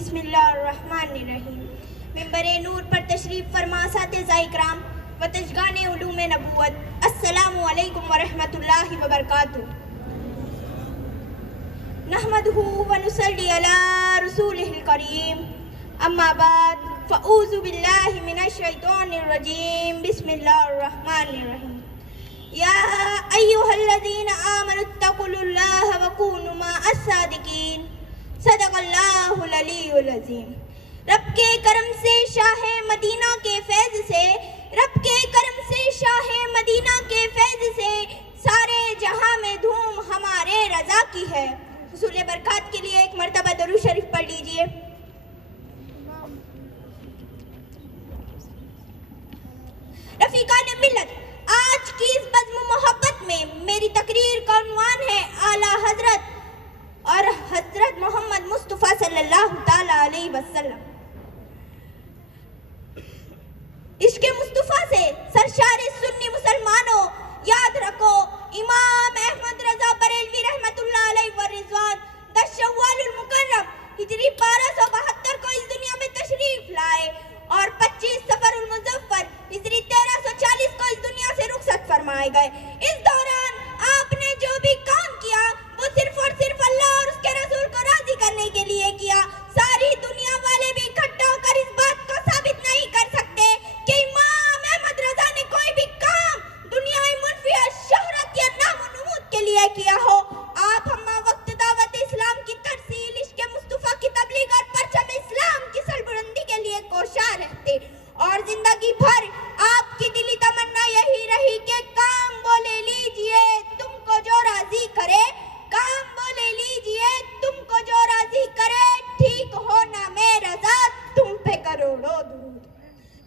بسم اللہ الرحمن الرحیم۔ منبر نور پر تشریف فرما اساتذہ اکرام و تشگان علوم نبوت، السلام علیکم ورحمۃ اللہ وبرکاتہ۔ نحمدہ ونصلی علی رسولہ الکریم، اما بعد فاعوذ باللہ من الشیطان الرجیم، بسم اللہ الرحمن الرحیم۔ یا ایھا الذین آمنوا اتقوا اللہ وکونوا مع الصادقین، صدق اللہ العلی العظیم۔ رب کے کرم سے شاہ مدینہ کے فیض سے، رب کے کرم سے شاہ مدینہ کے فیض سے سارے جہاں میں دھوم ہمارے رضا کی ہے۔ حصول برکات کے لیے ایک مرتبہ درود شریف پڑھ لیجئے۔ رفیقان ملت، آج کی اس بزم محبت میں میری تقریر کا عنوان ہے اعلیٰ حضرت اور حضرت محمد مصطفیٰ صلی اللہ تعالی علیہ وسلم۔ عشق مصطفیٰ سے سرشار سنی مسلمانوں، یاد رکھو امام احمد رضا بریلوی رحمت اللہ علیہ والرضوان 10 شوال المکرم ہجری 1272 کو اس دنیا میں تشریف لائے اور 25 صفر المظفر ہجری 1340 کو اس دنیا سے رخصت فرمائے گئے۔ اس دوران آپ نے جو بھی کام کیا وہ صرف اور صرف اللہ اور اس کے رسول کو راضی کرنے کے لیے کیا۔ ساری دنیا والے بھی اکٹھا ہو کر اس بات کو ثابت نہیں کر سکتے کہ امام احمد رضا نے کوئی بھی کام دنیائی منفی شہرت یا نام و نمود کے لیے کیا ہو۔ آپ ہمہ وقت دعوت اسلام کی ترسیل، عشق مصطفیٰ کی تبلیغ اور پرچم اسلام کی سربلندی کے لیے کوشاں رہتے اور زندگی بھر آپ کی دلی تمنا یہی رہی کہ کام وہ لے لیجئے تم کو جو راضی کرے، کام وہ لے لیجئے تم کو جو راضی کرے، ٹھیک ہونا میں رضا تم پہ کروڑوں درود۔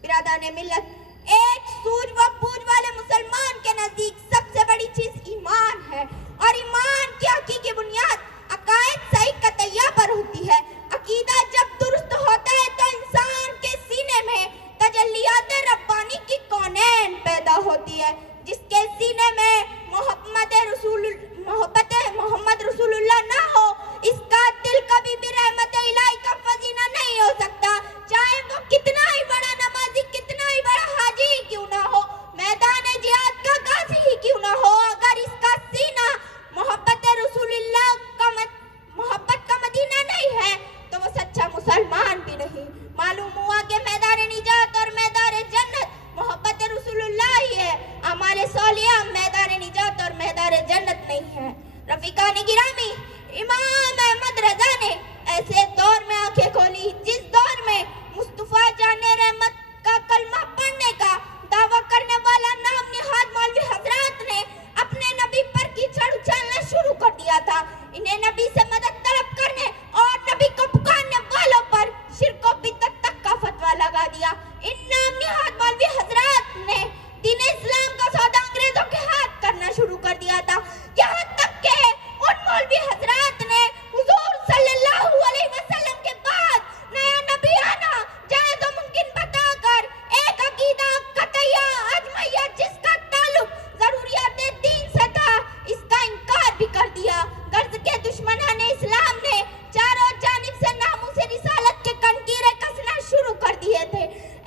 برادران ملت، ایک سوجھ و بوجھ والے مسلمان کے نزدیک سب سے بڑی چیز ایمان ہے، اور ایمان کی حقیقی بنیاد عقائد صحیح قطعیہ پر ہوتی ہے۔ عقیدہ جب درست ہوتا ہے تو انسان کے سینے میں تجلیات ربانی کی کونین پیدا ہوتی ہے۔ جس کے سینے میں محبت محمد رسول اللہ نہ ہو، اس کا دل کبھی بھی رحمت الہی کا خزینہ نہیں ہو سکتا، چاہے وہ کتنا ہی بڑا نمازی، کتنا ہی بڑا حاجی کیوں نہ ہو، میدان جہاد کا غازی ہی کیوں نہ ہو۔ اگر اس کا سینہ محبت رسول اللہ محبت کا مدینہ نہیں ہے تو وہ سچا مسلمان بھی نہیں۔ معلوم ہوا کہ میدان نجات اور میدان جنت محبت رسول اللہ ہی ہے، اعمال صالحہ میدان نجات اور میدان جنت نہیں ہے۔ رفیقان گرامی، امام احمد رضا نے ایسے دور میں آنکھیں کھولی جس دور میں مصطفیٰ جان رحمت کا کلمہ پڑھنے کا دعویٰ کرنے والا نام نہاد مولوی حضرات نے اپنے نبی پر کیچڑ اچھالنا شروع کر دیا تھا۔ انہیں نبی سے مدد طلب کرنے اور نبی کو پکارنے والوں پر شرک و بدعت تک کا فتویٰ لگا دیا۔ ان نام نہاد مولوی حضرات نے دین اسلام کا سودا انگریزوں کے ہاتھ کرنا شروع کر دیا تھا، یہاں تک کہ ان مولوی حضرات نے حضور صلی اللہ علیہ وسلم کے بعد نیا نبی آنا جائز و ممکن بتا کر ایک عقیدہ قطعیہ اجمعیہ جس کا تعلق ضروریات دین سے تھا، اس کا انکار بھی کر دیا۔ غرض کے دشمنان اسلام نے چاروں جانب سے ناموس رسالت کے کنکیرے کسنا شروع کر دیے تھے۔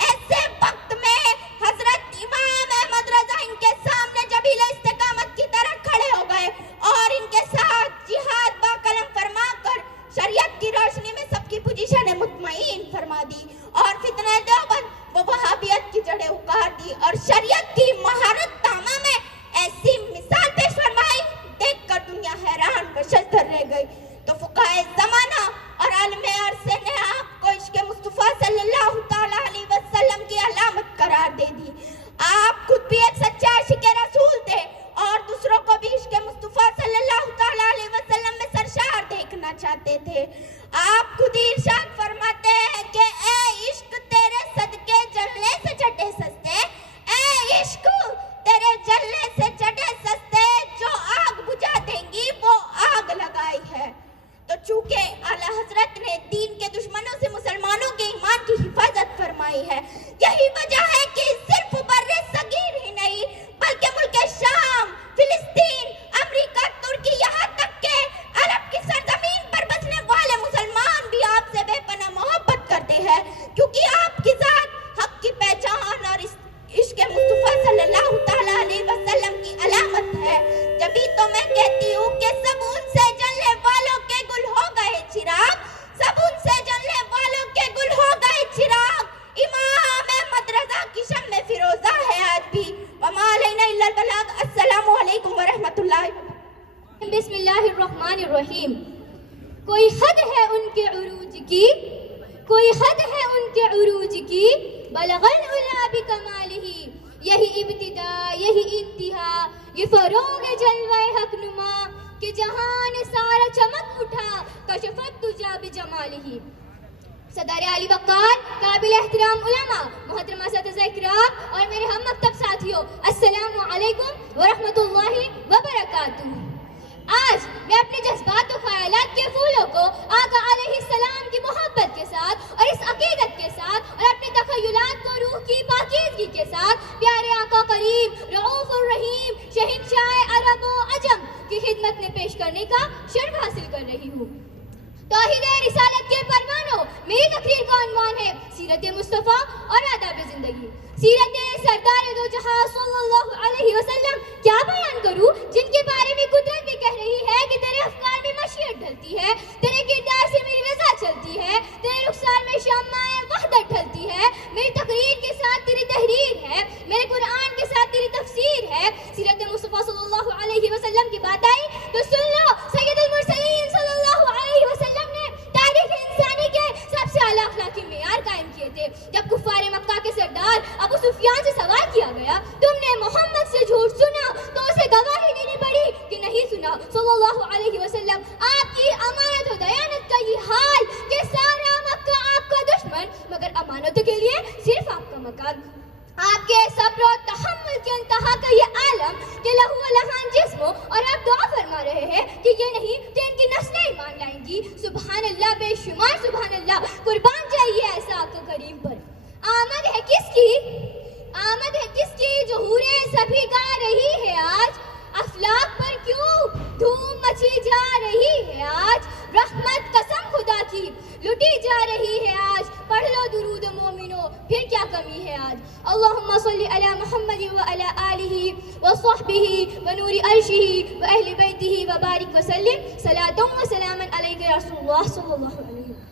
ایسے وقت میں حضرت امام احمد رضا ان کے سامنے جبیل استقامت کی طرح کھڑے ہو گئے اور ان کے ساتھ جہاد با قلم فرما کر شریعت کی روشنی میں سب کی پوزیشن مطمئن فرما دی اور فتنہ دیوبند و وہابیت کی جڑیں اکھاڑ دی اور شریعت کی مہارت تامہ میں ایسی مثال پیش فرمائی، دیکھ کر دنیا حیران و شزدر رہ گئی۔ تو فقہائے زمانہ اور عالم عرصے نے آپ کو عشق مصطفیٰ صلی اللہ تعالی علیہ وسلم کی علامت قرار دے دی۔ آپ خود بھی ایک سچا عاشق رسول تھے اور دوسروں کو بھی عشق مصطفیٰ صلی اللہ تعالی علیہ وسلم میں سرشار دیکھنا چاہتے تھے۔ آپ خود ہی ارشاد فرماتے ہیں کہ اے کی، کوئی حد ہے ان کے عروج کی، بلغ العلا بکمالہ، یہی ابتدا یہی انتہا، یہ فروغ جلوہ حق نما کہ جہان سارا چمک اٹھا، کشفت تجا بجمالہ۔ صدر علی وقار، قابل احترام علماء، محترمہ اساتذہ اکرام اور میرے ہم مکتب ساتھیوں، السلام علیکم ورحمۃ اللہ وبرکاتہ۔ آج میں اپنے جذبات و خیالات کے پھولوں کو آقا علیہ السلام کی محبت کے ساتھ اور اس عقیدت کے ساتھ اور اپنے تخیلات کو روح کی پاکیزگی کے ساتھ پیارے آقا کریم رؤوف الرحیم شہنشاہ عرب و عجم کی خدمت میں پیش کرنے کا شرف حاصل کر رہی ہوں۔ توحید رسالت کے پروانوں، میری تقریر کا عنوان ہے سیرت مصطفیٰ اور آداب زندگی۔ سیرت سردار دو جہاں صلی اللہ علیہ وسلم کیا بیان کروں جن کے بارے میں قدرت بھی کہہ رہی ہے کہ تیرے افکار میں مشیت ڈھلتی ہے، تیرے کردار سے میری رضا چلتی ہے، تیرے رخسار میں شمع وحدت ڈھلتی ہے، میری تقریر کے ساتھ تیری تحریر ہے، میرے قرآن کے ساتھ تیری تفسیر ہے۔ سیرت مصطفیٰ صلی اللہ علیہ وسلم کی بات آئی تو سن لو، سید المرسلین صلی اللہ علیہ وسلم نے تاریخ انسانی کے سب سے اعلیٰ اخلاقی معیار قائم کیے تھے۔ جب کفار مکہ کے سردار ابو سفیان سے سوال کیا گیا تم نے محمد سے جھوٹ سنا تو اسے گواہی دینی پڑی کہ نہیں سنا۔ صلی اللہ علیہ وسلم آپ کی امانت و دیانت کا یہ حال کہ سارا مکہ آپ کا دشمن مگر امانتوں کے لیے صرف آپ کا مکان، آپ کے صبر و تحمل کے انتہا کا یہ عالم کہ لہو و لہان جسم اور آپ دعا فرما رہے ہیں کہ یہ نہیں تو ان کی نسلیں ایمان لائیں گی۔ سبحان اللہ، بے شمار سبحان اللہ، قربان جائیے ایسا آقا کریم پر۔ آمد ہے کس کی، آمد ہے کس کی جو حوریں سبھی گا رہی ہے آج، افلاک پر کیوں دھوم مچی جا رہی ہے آج، رحمت قسم خدا کی لٹی جا رہی ہے آج، پڑھ لو درود مومنو پھر کیا کمی ہے آج۔ اللہم صلی علی محمد وعلی آلہ وصحبہ ونور عرشہ واہل بیتہ وبارک وسلم، صلاۃ و سلاما علیک یا رسول اللہ صلی اللہ علیہ وسلم۔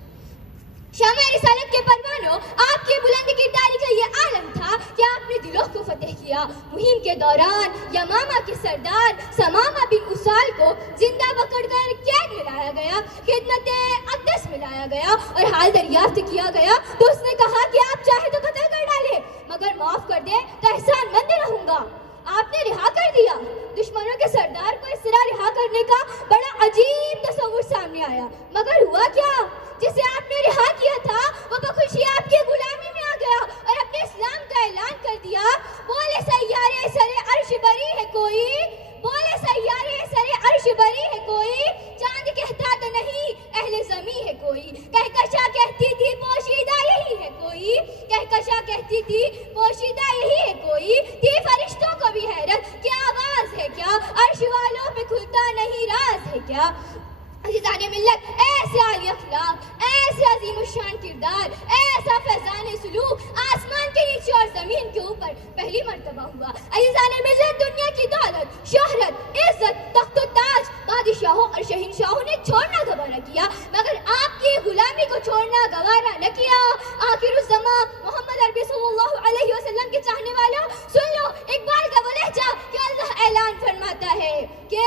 شمع رسالت کے پروانوں، آپ کی بلند کرداری کا یہ عالم تھا کہ آپ نے دلوں کو فتح کیا۔ مہم کے دوران یمامہ کے سردار ثمامہ بن اسال کو زندہ پکڑ کر قید میں لایا گیا، خدمت اقدس میں لایا گیا اور حال دریافت کیا گیا تو اس نے کہا کہ آپ چاہے تو قتل کر ڈالے مگر معاف کر دیں تو احسان مند رہوں گا۔ آپ نے رہا کر دیا۔ دشمنوں کے سردار کو اس طرح رہا کرنے کا بڑا عجیب تصور سامنے آیا، مگر ہوا کیا؟ جسے آپ نے رہا کیا تھا وہ بخوشی آپ کی غلامی میں آ گیا اور اپنے اسلام کا اعلان کر دیا۔ بولے سیارے سرے عرش بری ہے کوئی، بولے سیارے سرے عرش بری ہے کوئی، چاند کہتا تو نہیں اہل زمین ہے کوئی، کہکشاں کہتی تھی پوشیدہ یہی ہے کوئی، کہکشاں کہتی تھی پوشیدہ یہی ہے کوئی، تھی فرشتوں کو بھی حیرت کہ آواز ہے کیا، عرش والوں پہ کھلتا نہیں راز ہے کیا۔ عزیزان ملت، ایسے عالی اخلاق، ایسے عظیم الشان کردار، ایسا فیضان سلوک آسمان کے نیچے اور زمین کے اوپر پہلی مرتبہ ہوا۔ عزیزان ملت، دنیا کی دولت، شہرت، عزت، تخت و تاج بادشاہوں اور شہنشاہوں نے چھوڑنا گوارا کیا مگر آپ کی غلامی کو چھوڑنا گوارا نہ کیا۔ آخر الزمان محمد عربی صلی اللہ علیہ وسلم کے چاہنے والوں، سن لو اقبال کا وہ لہجہ کہ اللہ اعلان فرماتا ہے، کہ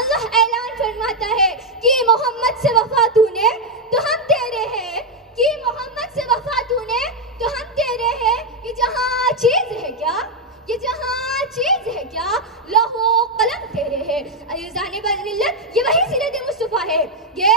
اللہ اعلان فرماتا ہے کہ محمد سے وفا تو نے تو ہم تیرے ہیں، کہ محمد سے وفا تو نے تو ہم تیرے ہیں، یہ جہاں چیز ہے کیا، یہ جہاں چیز ہے کیا، لوح و قلم تیرے ہے۔ عزیزان ملت، یہ وہی سیرت مصطفیٰ ہے، یہ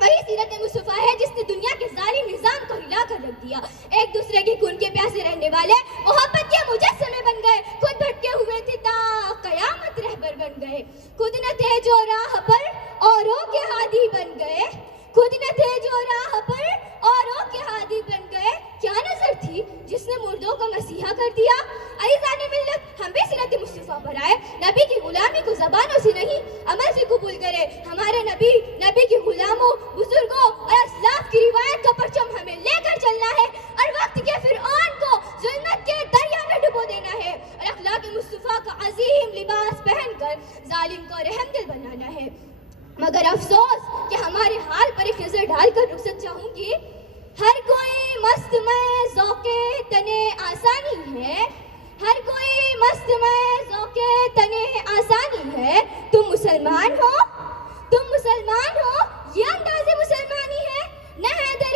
وہی سیرت مصطفیٰ ہے جس نے دنیا کے ظالم نظام کو ہلا کر رکھ دیا۔ ایک دوسرے کے خون کے پیاسے رہنے والے محبت کے مجسمے بن گئے، خود بھٹکے ہوئے تھے تا قیامت رہبر بن گئے، خود نہ تھے جو راہ پر اوروں کے ہادی بن گئے، خود نہ تھے جو راہ پر اوروں کے ہادی بن گئے۔ کیا نظر تھی جس نے مردوں کو مسیحا کر دیا؟ عزیزان ملت، ہم بھی سیرت مصطفیٰ پر آئے، نبی کی غلامی کو زبانوں سے نہیں عمل سے قبول کرے۔ ہمارے نبی، نبی کے غلاموں، بزرگوں اور اسلاف کی روایت کا پرچم ہمیں لے کر چلنا ہے اور وقت کے فرعون کو ظلمت کے دریا میں ڈبو دینا ہے اور اخلاق مصطفیٰ کا عظیم لباس پہن کر ظالم کو رحم دل بنانا ہے۔ مگر افسوس کہ ہمارے حال پر ایک نظر ڈال کر رخصت چاہوں گی۔ ہر کوئی مست میں ذوق تنے آسانی ہے، ہر کوئی مست میں ذوق تنے آسانی ہے۔ تم مسلمان ہو، تم مسلمان ہو، یہ انداز مسلمانی ہے، نہ حیدر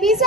20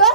2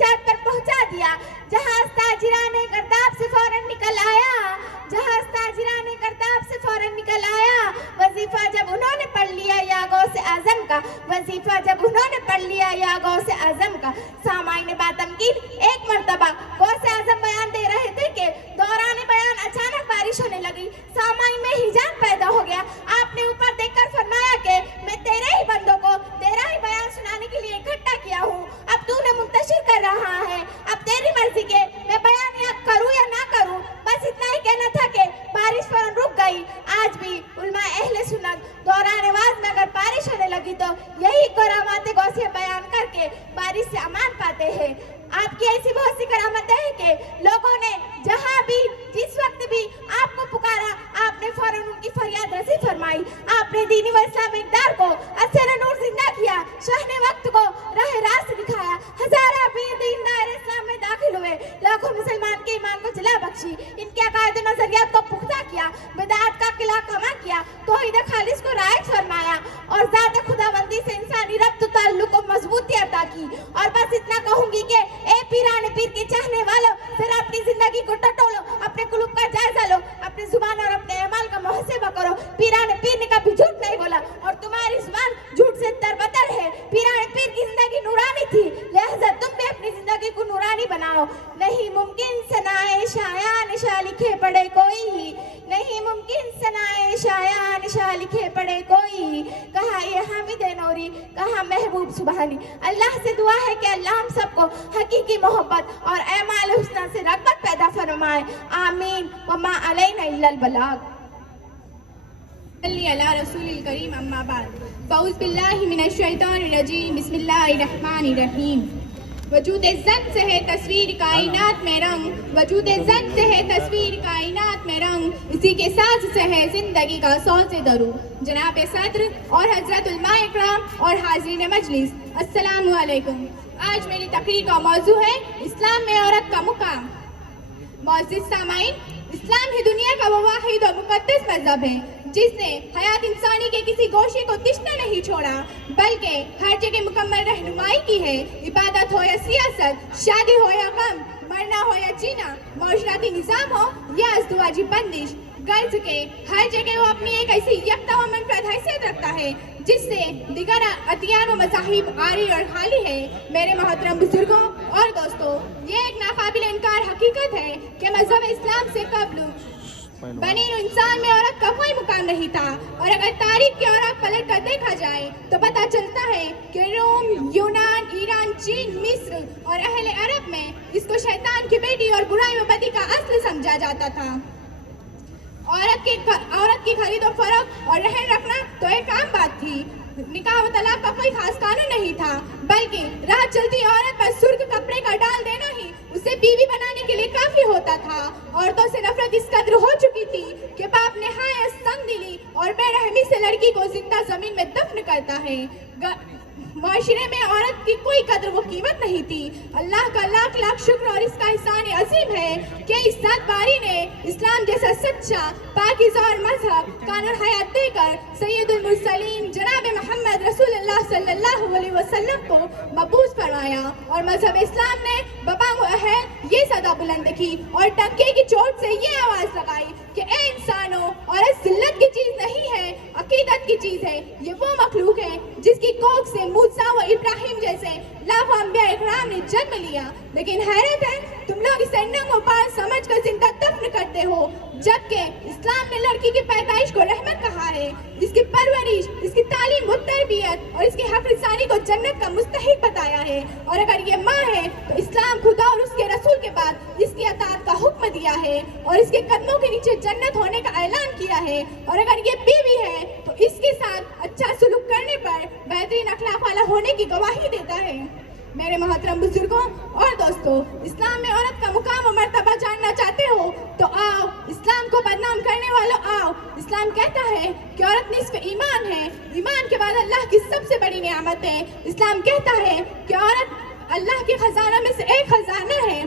نجات پر پہنچا دیا. جہاز تاجران گرداب سے فوراً نکل آیا, جہاز تاجران گرداب سے فوراً نکل آیا. وظیفہ جب انہوں نے پڑھ لیا یا غوث اعظم کا, وظیفہ جب انہوں نے پڑھ لیا یا غوث اعظم کا. سامعین باتمکین, ایک مرتبہ غوث اعظم بیان دے رہے تھے کہ دوران بیان اچانک بارش ہونے لگی. سامعین میں ہیجان پیدا ہو گیا. آپ نے اوپر دیکھ کر فرمایا کہ میں تیرے ہی بندوں کو تیرا ہی بیان سنانے کے لیے اکٹھا کیا ہوں. اب تو نے منتشر کر رہا ہے, اب تیری مرضی کے میں بیان یا کروں یا نہ کروں. بس اتنا ہی کہنا تھا کہ بارش فوراً رک گئی. آج بھی علماء اہل سنت دوران واز میں اگر بارش ہونے لگی تو یہی کرامات غوثیہ بیان کر کے بارش سے امان پاتے ہیں. آپ کی ایسی بہت سی کرامتیں ہیں کہ لوگوں نے جہاں بھی جس وقت بھی آپ کو پکارا آپ نے فوراً ان کی فریاد رسی فرمائی. آپ نے دینی و اسلامی اقدار کو اثر نور زندہ کیا, شہن وقت کو راہ راست دکھایا. ہزارہ پیر دین دائر اسلام میں داخل ہوئے, لاکھوں مسلمان کے ایمان کو جلا بخشی, ان کے عقائد و نظریات کو پختہ کیا, بدعات کا قلعہ کما کیا, توحید خالص کو رائج فرمایا اور ذات خداوندی سے انسانی ربط و تعلق کو مضبوطی عطا کی. اور بس اتنا کہوں گی کہ اے پیران پیر کے چاہنے والوں, ذرا اپنی زندگی کو ٹٹولو, اپنے قلوب کا جائزہ لو, اپنی زبان اور اپنے اعمال کا محاسبہ کرو. پیران پیر نے کبھی جھوٹ نہیں بولا اور تمہاری زبان جھوٹ سے تربتر ہے. پیران پیر کی زندگی نورانی تھی, لہذا تم بھی اپنی زندگی کو نورانی بناؤ. نہیں ممکن ثنائے شایع نشا لکھے پڑے کوئی, نہیں ممکن ثنائے شایع نشا لکھے پڑے کوئی. کہا یہ حامد نوری, کہا محبوب سبحانی. اللہ سے دعا ہے کہ اللہ ہم سب کو حقیقی محبت اور اعمال حسنہ سے رغبت پیدا فرمائے. آمین. وما علینا الا البلاغ. صلی علی رسول الکریم. اما بعد, فاعوذ باللہ من الشیطان الرجیم. بسم اللہ الرحمن الرحیم. وجود زن سے ہے تصویر کائنات میں رنگ, وجود زن سے ہے تصویر کائنات میں رنگ, اسی کے ساز سے ہے زندگی کا سوز درو. جناب صدر اور حضرت علماء اکرام اور حاضرین مجلس, السلام علیکم. آج میری تقریر کا موضوع ہے اسلام میں عورت کا مقام. معزز سامعین, اسلام ہی دنیا کا وہ واحد اور مقدس مذہب ہے جس نے حیات انسانی کے کسی گوشے کو تشنا نہیں چھوڑا, بلکہ ہر جگہ مکمل رہنمائی کی ہے. عبادت ہو یا سیاست, شادی ہو یا غم, مرنا ہو یا جینا, معاشرتی نظام ہو یا ازدواجی بندش, غرض کے ہر جگہ وہ اپنی ایک ایسی یکتا و منفرد حیثیت رکھتا ہے جس سے دیگر ادیان و مذاہب عاری اور خالی ہے. میرے محترم بزرگوں اور دوستوں, یہ ایک ناقابل انکار حقیقت ہے کہ مذہب اسلام سے قبل بنی انسان میں عورت کا کوئی مقام نہیں تھا. اور اگر تاریخ کے اوراق پلٹ کر دیکھا جائے تو پتہ چلتا ہے کہ روم, یونان, ایران, چین, مصر اور اہل عرب میں اس کو شیطان کی بیٹی اور برائی و بدی کا اصل سمجھا جاتا تھا. عورت کی خرید و فروخت اور رہن رکھنا تو ایک عام بات تھی. نکاح و طلاق کا کوئی خاص قانون نہیں تھا, بلکہ راہ چلتی عورت پر سرخ کپڑے کا ڈال دینا ہی اسے بیوی بنانے کے لیے کافی ہوتا تھا. عورتوں سے نفرت اس قدر ہو چکی تھی کہ باپ نہایت سنگ دلی اور بے رحمی سے لڑکی کو زندہ زمین میں دفن کرتا ہے. معاشرے میں عورت کی کوئی قدر و قیمت نہیں تھی. اللہ کا لاکھ لاکھ شکر اور اس کا احسان عظیم ہے کہ اس ذات باری نے اسلام جیسا سچا پاکیزہ اور مذہب قانون حیات دے کر سید المرسلین جناب محمد رسول اللہ صلی اللہ علیہ وسلم کو مبعوث فرمایا. اور مذہب اسلام نے ببانگ و اہل یہ صدا بلند کی اور ٹنکے کی چوٹ سے یہ آواز لگائی کہ اے انسانوں, عورت ذلت کی چیز نہیں ہے, عقیدت کی چیز ہے. یہ وہ مخلوق ہے جس کی کوکھ سے موسیٰ و ابراہیم جیسے لاکھوں انبیاء اکرام نے جنم لیا, لیکن حیرت ہے تم لوگ اسے ننگ و پاک سمجھ کر زندہ دفن کرتے ہو, جبکہ اسلام نے لڑکی کی پیدائش کو رحمت کہا ہے, اس کی پرورش, اس کی تعلیم و تربیت اور اس کی حق رسانی کو جنت کا مستحق بتایا ہے. اور اگر یہ ماں ہے تو اسلام خدا اور اس کے رسول کے بعد اس کی اطاعت کا حکم دیا ہے اور اس کے قدموں کے نیچے جنت ہونے کا اعلان کیا ہے. اور اگر یہ بیوی ہے تو اس کے ساتھ اچھا سلوک کرنے پر بہترین اخلاق والا ہونے کی گواہی دیتا ہے. میرے محترم بزرگوں اور دوستوں, اسلام میں عورت کا مقام و مرتبہ جاننا چاہتے ہو تو آؤ, اسلام کو بدنام کرنے والوں آؤ. اسلام کہتا ہے کہ عورت نصف ایمان ہے, ایمان کے بعد اللہ کی سب سے بڑی نعمت ہے. اسلام کہتا ہے کہ عورت اللہ کے خزانوں میں سے ایک خزانہ ہے.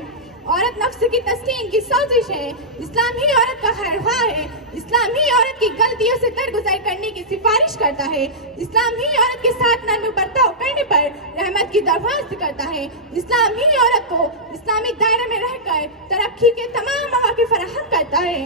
عورت عورت نفس کی تسکین کی سازش ہے، اسلام ہی عورت کا خیرخواہ ہے، اسلام ہی عورت کی غلطیوں سے درگزر کرنے کی سفارش کرتا ہے، اسلام ہی عورت کے ساتھ نرم برتاؤ کرنے پر رحمت کی درخواست کرتا ہے، اسلام ہی عورت کو اسلامی دائرے میں رہ کر ترقی کے تمام مواقع فراہم کرتا ہے،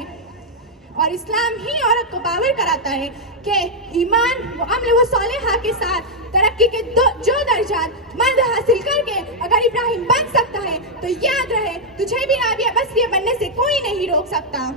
اور اسلام ہی عورت کو باور کراتا ہے کہ ایمان و عمل و صالحہ کے ساتھ ترقی کے جو درجات مرد حاصل کر کے اگر ابراہیم بن سکتا ہے تو یاد رہے تجھے بھی رابعہ بصریہ بننے سے کوئی نہیں روک سکتا۔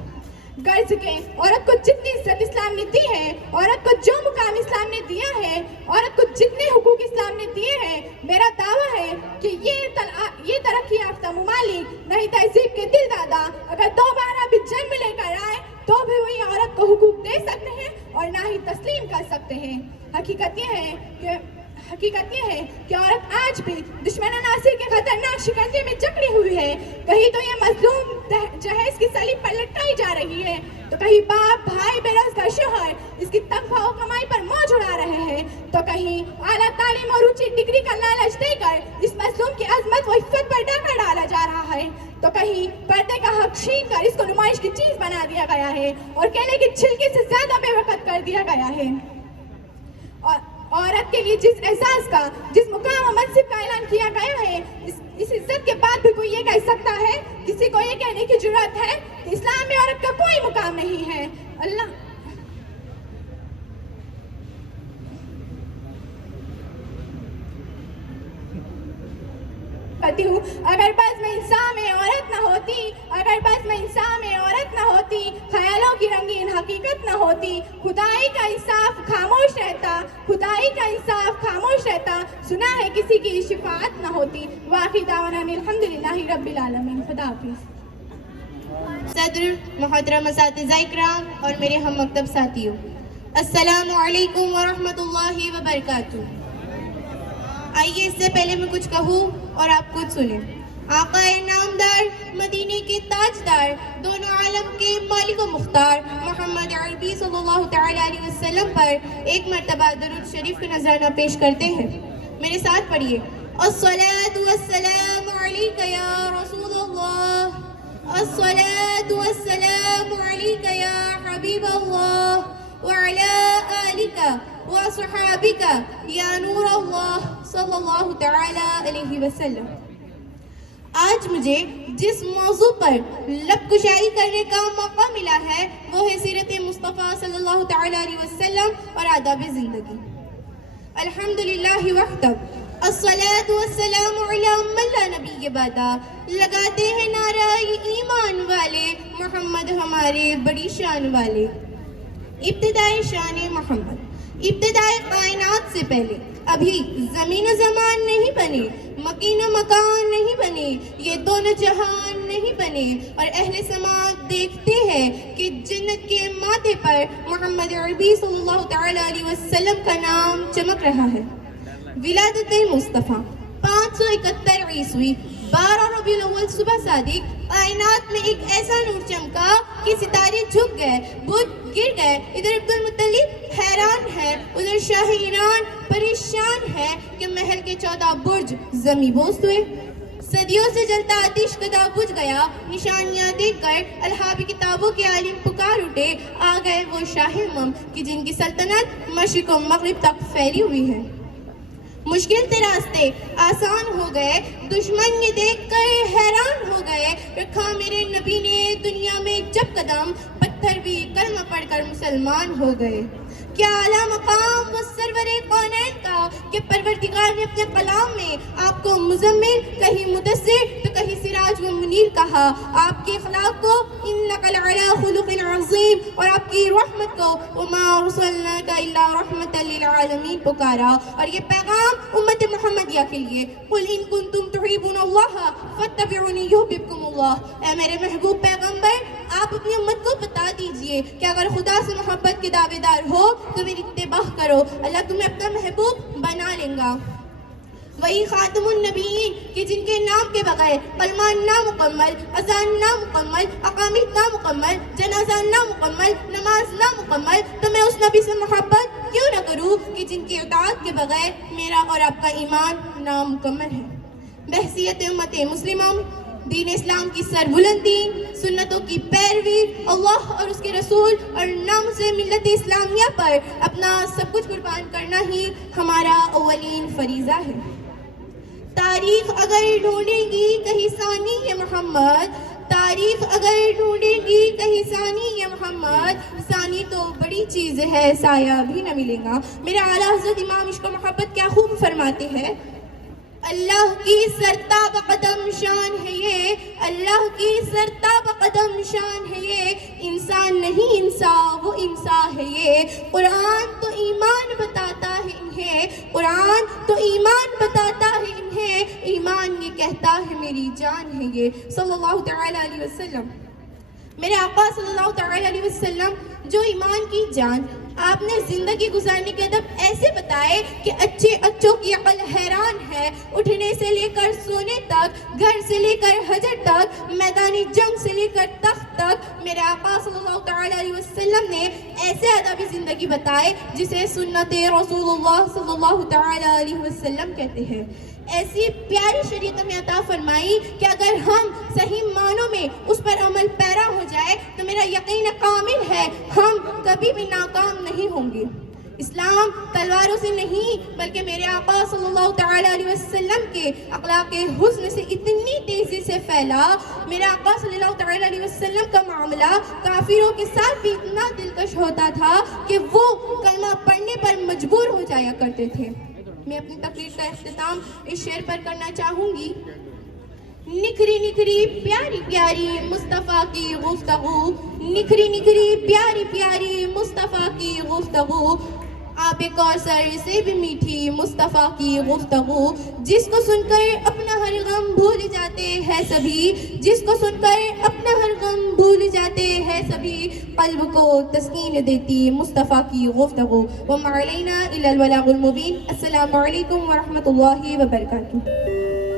غرض کے عورت کو جتنی عزت اسلام نے دی ہے، عورت کو جو مقام اسلام نے دیا ہے، عورت کو جتنے حقوق اسلام نے دیے ہیں، میرا دعویٰ ہے کہ یہ ترقی یافتہ ممالک نہیں تہذیب کے دل دادا اگر دوبارہ بھی جنم لے کر آئے تو بھی وہی عورت کو حقوق دے سکتے ہیں اور نہ ہی تسلیم کر سکتے ہیں۔ حقیقت یہ ہے کہ عورت آج بھی دشمن ناصر کے خطرناک شکنجے میں جکڑی ہوئی ہے، کہیں تو یہ مظلوم جہیز کی صلیب پر لٹکائی جا رہی ہے، تو کہیں باپ بھائی بے روزگار شوہر اس کی تنخواہ و کمائی پر موج اڑا رہے ہیں، تو کہیں اعلیٰ تعلیم اور اونچی ڈگری کا لالچ دے کر اس مظلوم کی عظمت و عفت پر ڈاکہ ڈالا جا رہا ہے، تو کہیں پردے کا حق چھین کر اس کو نمائش کی چیز بنا دیا گیا ہے اور کیلے کی چھلکے سے زیادہ بے وقت کر دیا گیا ہے۔ اور عورت کے لیے جس احساس کا، جس مقام و منصب کا اعلان کیا گیا ہے، اس عزت کے بعد بھی کوئی یہ کہہ سکتا ہے، کسی کو یہ کہنے کی جرات ہے کہ اسلام میں عورت کا کوئی مقام نہیں ہے؟ اللہ کرتی ہوں، اگر بس میں انسان میں عورت نہ ہوتی، اگر بس میں انسان میں عورت نہ ہوتی، خیالوں کی رنگین حقیقت نہ ہوتی، خدائی کا انصاف خاموش رہتا، خدائی کا انصاف خاموش رہتا، سنا ہے کسی کی شفاعت نہ ہوتی۔ واقعی دعوانا الحمدللہ رب العالمین۔ خدا حافظ۔ صدر، محترم اساتذہ اکرام اور میرے ہم مکتب ساتھیوں، السلام علیکم ورحمۃ اللہ وبرکاتہ۔ آئیے اس سے پہلے میں کچھ کہوں اور آپ خود سنیں۔ آقا نامدار، مدینے کے تاجدار، دونوں عالم کے مالک و مختار محمد عربی صلی اللہ تعالیٰ علیہ وسلم پر ایک مرتبہ درود شریف کا نذرانہ پیش کرتے ہیں۔ میرے ساتھ پڑھیے، الصلاۃ والسلام علیک یا رسول اللہ، الصلاۃ والسلام علیک یا حبیب اللہ، وعلی آلک وصحابک یا نور اللہ صلی اللہ تعالیٰ علیہ وسلم۔ آج مجھے جس موضوع پر لب کشائی کرنے کا موقع ملا ہے وہ ہے سیرت مصطفیٰ صلی اللہ تعالیٰ علیہ وسلم اور آداب زندگی۔ الحمدللہ وحدہ، الصلاۃ والسلام علی من لا نبی بعدہ، لگاتے ہیں نعرہ ایمان والے، محمد ہمارے بڑی شان والے۔ ابتدائی شان محمد، ابتدائی کائنات سے پہلے ابھی زمین و زمان نہیں بنے، مکین و مکان نہیں بنے، یہ دونوں جہان نہیں بنے، اور اہل سماعت دیکھتے ہیں کہ جنت کے ماتھے پر محمد عربی صلی اللہ تعالیٰ علیہ وسلم کا نام چمک رہا ہے۔ ولادت مصطفیٰ 571 عیسوی 12 ربیع الاول صبح صادق، کائنات میں ایک ایسا نور چمکا کہ ستارے جھک گئے، بت گر گئے۔ ادھر عبد المطلب حیران ہے، ادھر شاہ ایران پریشان ہے کہ محل کے 14 برج زمیں بوس ہوئے۔ صدیوں سے جلتا آتش کدا بجھ گیا، نشانیاں دیکھ کر الہا کتابوں کے عالم پکار اٹھے، آ گئے وہ شاہ امم کہ جن کی سلطنت مشرق و مغرب تک پھیلی ہوئی ہے۔ مشکل کے راستے آسان ہو گئے، دشمن یہ دیکھ کر حیران ہو گئے، رکھا میرے نبی نے دنیا میں جب قدم، پتھر بھی کلمہ پڑھ کر مسلمان ہو گئے۔ کیا اعلیٰ مقام وہ سرور کونین کا کہ پروردگار نے اپنے کلام میں آپ کو مزمل، کہیں مدثر تو کہیں سراج و منیر کہا، آپ کے اخلاق کو انک لعلی خلق عظیم اور آپ کی رحمت کو وما ارسلناک الا رحمۃ للعالمین پکارا، اور یہ پیغام امت محمدیہ کے لیے، قل ان کنتم تحبون اللہ فاتبعونی یحببکم اللہ۔ اے میرے محبوب پیغمبر، آپ اپنی امت کو بتا دیجئے کہ اگر خدا سے محبت کے دعوے دار ہو تو میری اتباع کرو، اللہ تمہیں اپنا محبوب بنا لیں گا۔ وہی خاتم النبیین کہ جن کے نام کے بغیر کلمہ نامکمل، اذان نامکمل، اقامت نامکمل، جنازہ نامکمل، نماز نامکمل، تو میں اس نبی سے محبت کیوں نہ کروں کہ جن کی اطاعت کے بغیر میرا اور آپ کا ایمان نامکمل ہے۔ بحیثیت امت مسلمہ دین اسلام کی سربلندی، سنتوں کی پیروی، اللہ اور اس کے رسول اور نام سے ملت اسلامیہ پر اپنا سب کچھ قربان کرنا ہی ہمارا اولین فریضہ ہے۔ تاریخ اگر ڈھونڈے گی کہیں ثانی یہ محمد، تاریخ اگر ڈھونڈے گی کہیں ثانی یہ محمد، ثانی تو بڑی چیز ہے سایہ بھی نہ ملے گا۔ میرے اعلیٰ حضرت امام عشق و محبت کیا خوب فرماتے ہیں، اللہ کی سرتاب قدم شان ہے یہ، اللہ کی سرتاب قدم شان ہے یہ، انسان نہیں انسان وہ انسان ہے یہ، قرآن تو ایمان بتاتا ہے انہیں، قرآن تو ایمان بتاتا ہے انہیں، ایمان یہ کہتا ہے میری جان ہے یہ، صلی اللہ تعالیٰ علیہ وسلم۔ میرے آقا صلی اللہ تعالیٰ علیہ وسلم جو ایمان کی جان، آپ نے زندگی گزارنے کے ادب ایسے بتائے کہ اچھے اچھوں کی عقل حیران ہے، اٹھنے سے لے کر سونے تک، گھر سے لے کر حجر تک، میدانی جنگ سے لے کر تخت تک، میرے آقا صلی اللہ تعالیٰ علیہ وسلم نے ایسے ادبی زندگی بتائے جسے سنت رسول اللہ صلی اللہ تعالیٰ علیہ وسلم کہتے ہیں۔ ایسی پیاری شریعت میں عطا فرمائی کہ اگر ہم صحیح معنوں میں اس پر عمل پیرا ہو جائے تو میرا یقین کامل ہے ہم کبھی بھی ناکام نہیں ہوں گے۔ اسلام تلواروں سے نہیں بلکہ میرے آقا صلی اللہ تعالیٰ علیہ وسلم کے اخلاق حسن سے اتنی تیزی سے پھیلا، میرے آقا صلی اللہ تعالیٰ علیہ وسلم کا معاملہ کافروں کے ساتھ بھی اتنا دلکش ہوتا تھا کہ وہ کلمہ پڑھنے پر مجبور ہو جایا کرتے تھے۔ میں اپنی تقریر کا اختتام اس شعر پر کرنا چاہوں گی۔ نکھری نکھری پیاری پیاری مصطفیٰ کی گفتگو، نکھری نکھری پیاری پیاری مصطفیٰ کی گفتگو، آب کوثر سے بھی میٹھی مصطفیٰ کی گفتگو، جس کو سن کر اپنا ہر غم بھول جاتے ہیں سبھی، جس کو سن کر اپنا ہر غم بھول جاتے ہیں سبھی، قلب کو تسکین دیتی مصطفیٰ کی گفتگو۔ وما علینا الا البلاغ المبین۔ السلام علیکم ورحمۃ اللہ وبرکاتہ۔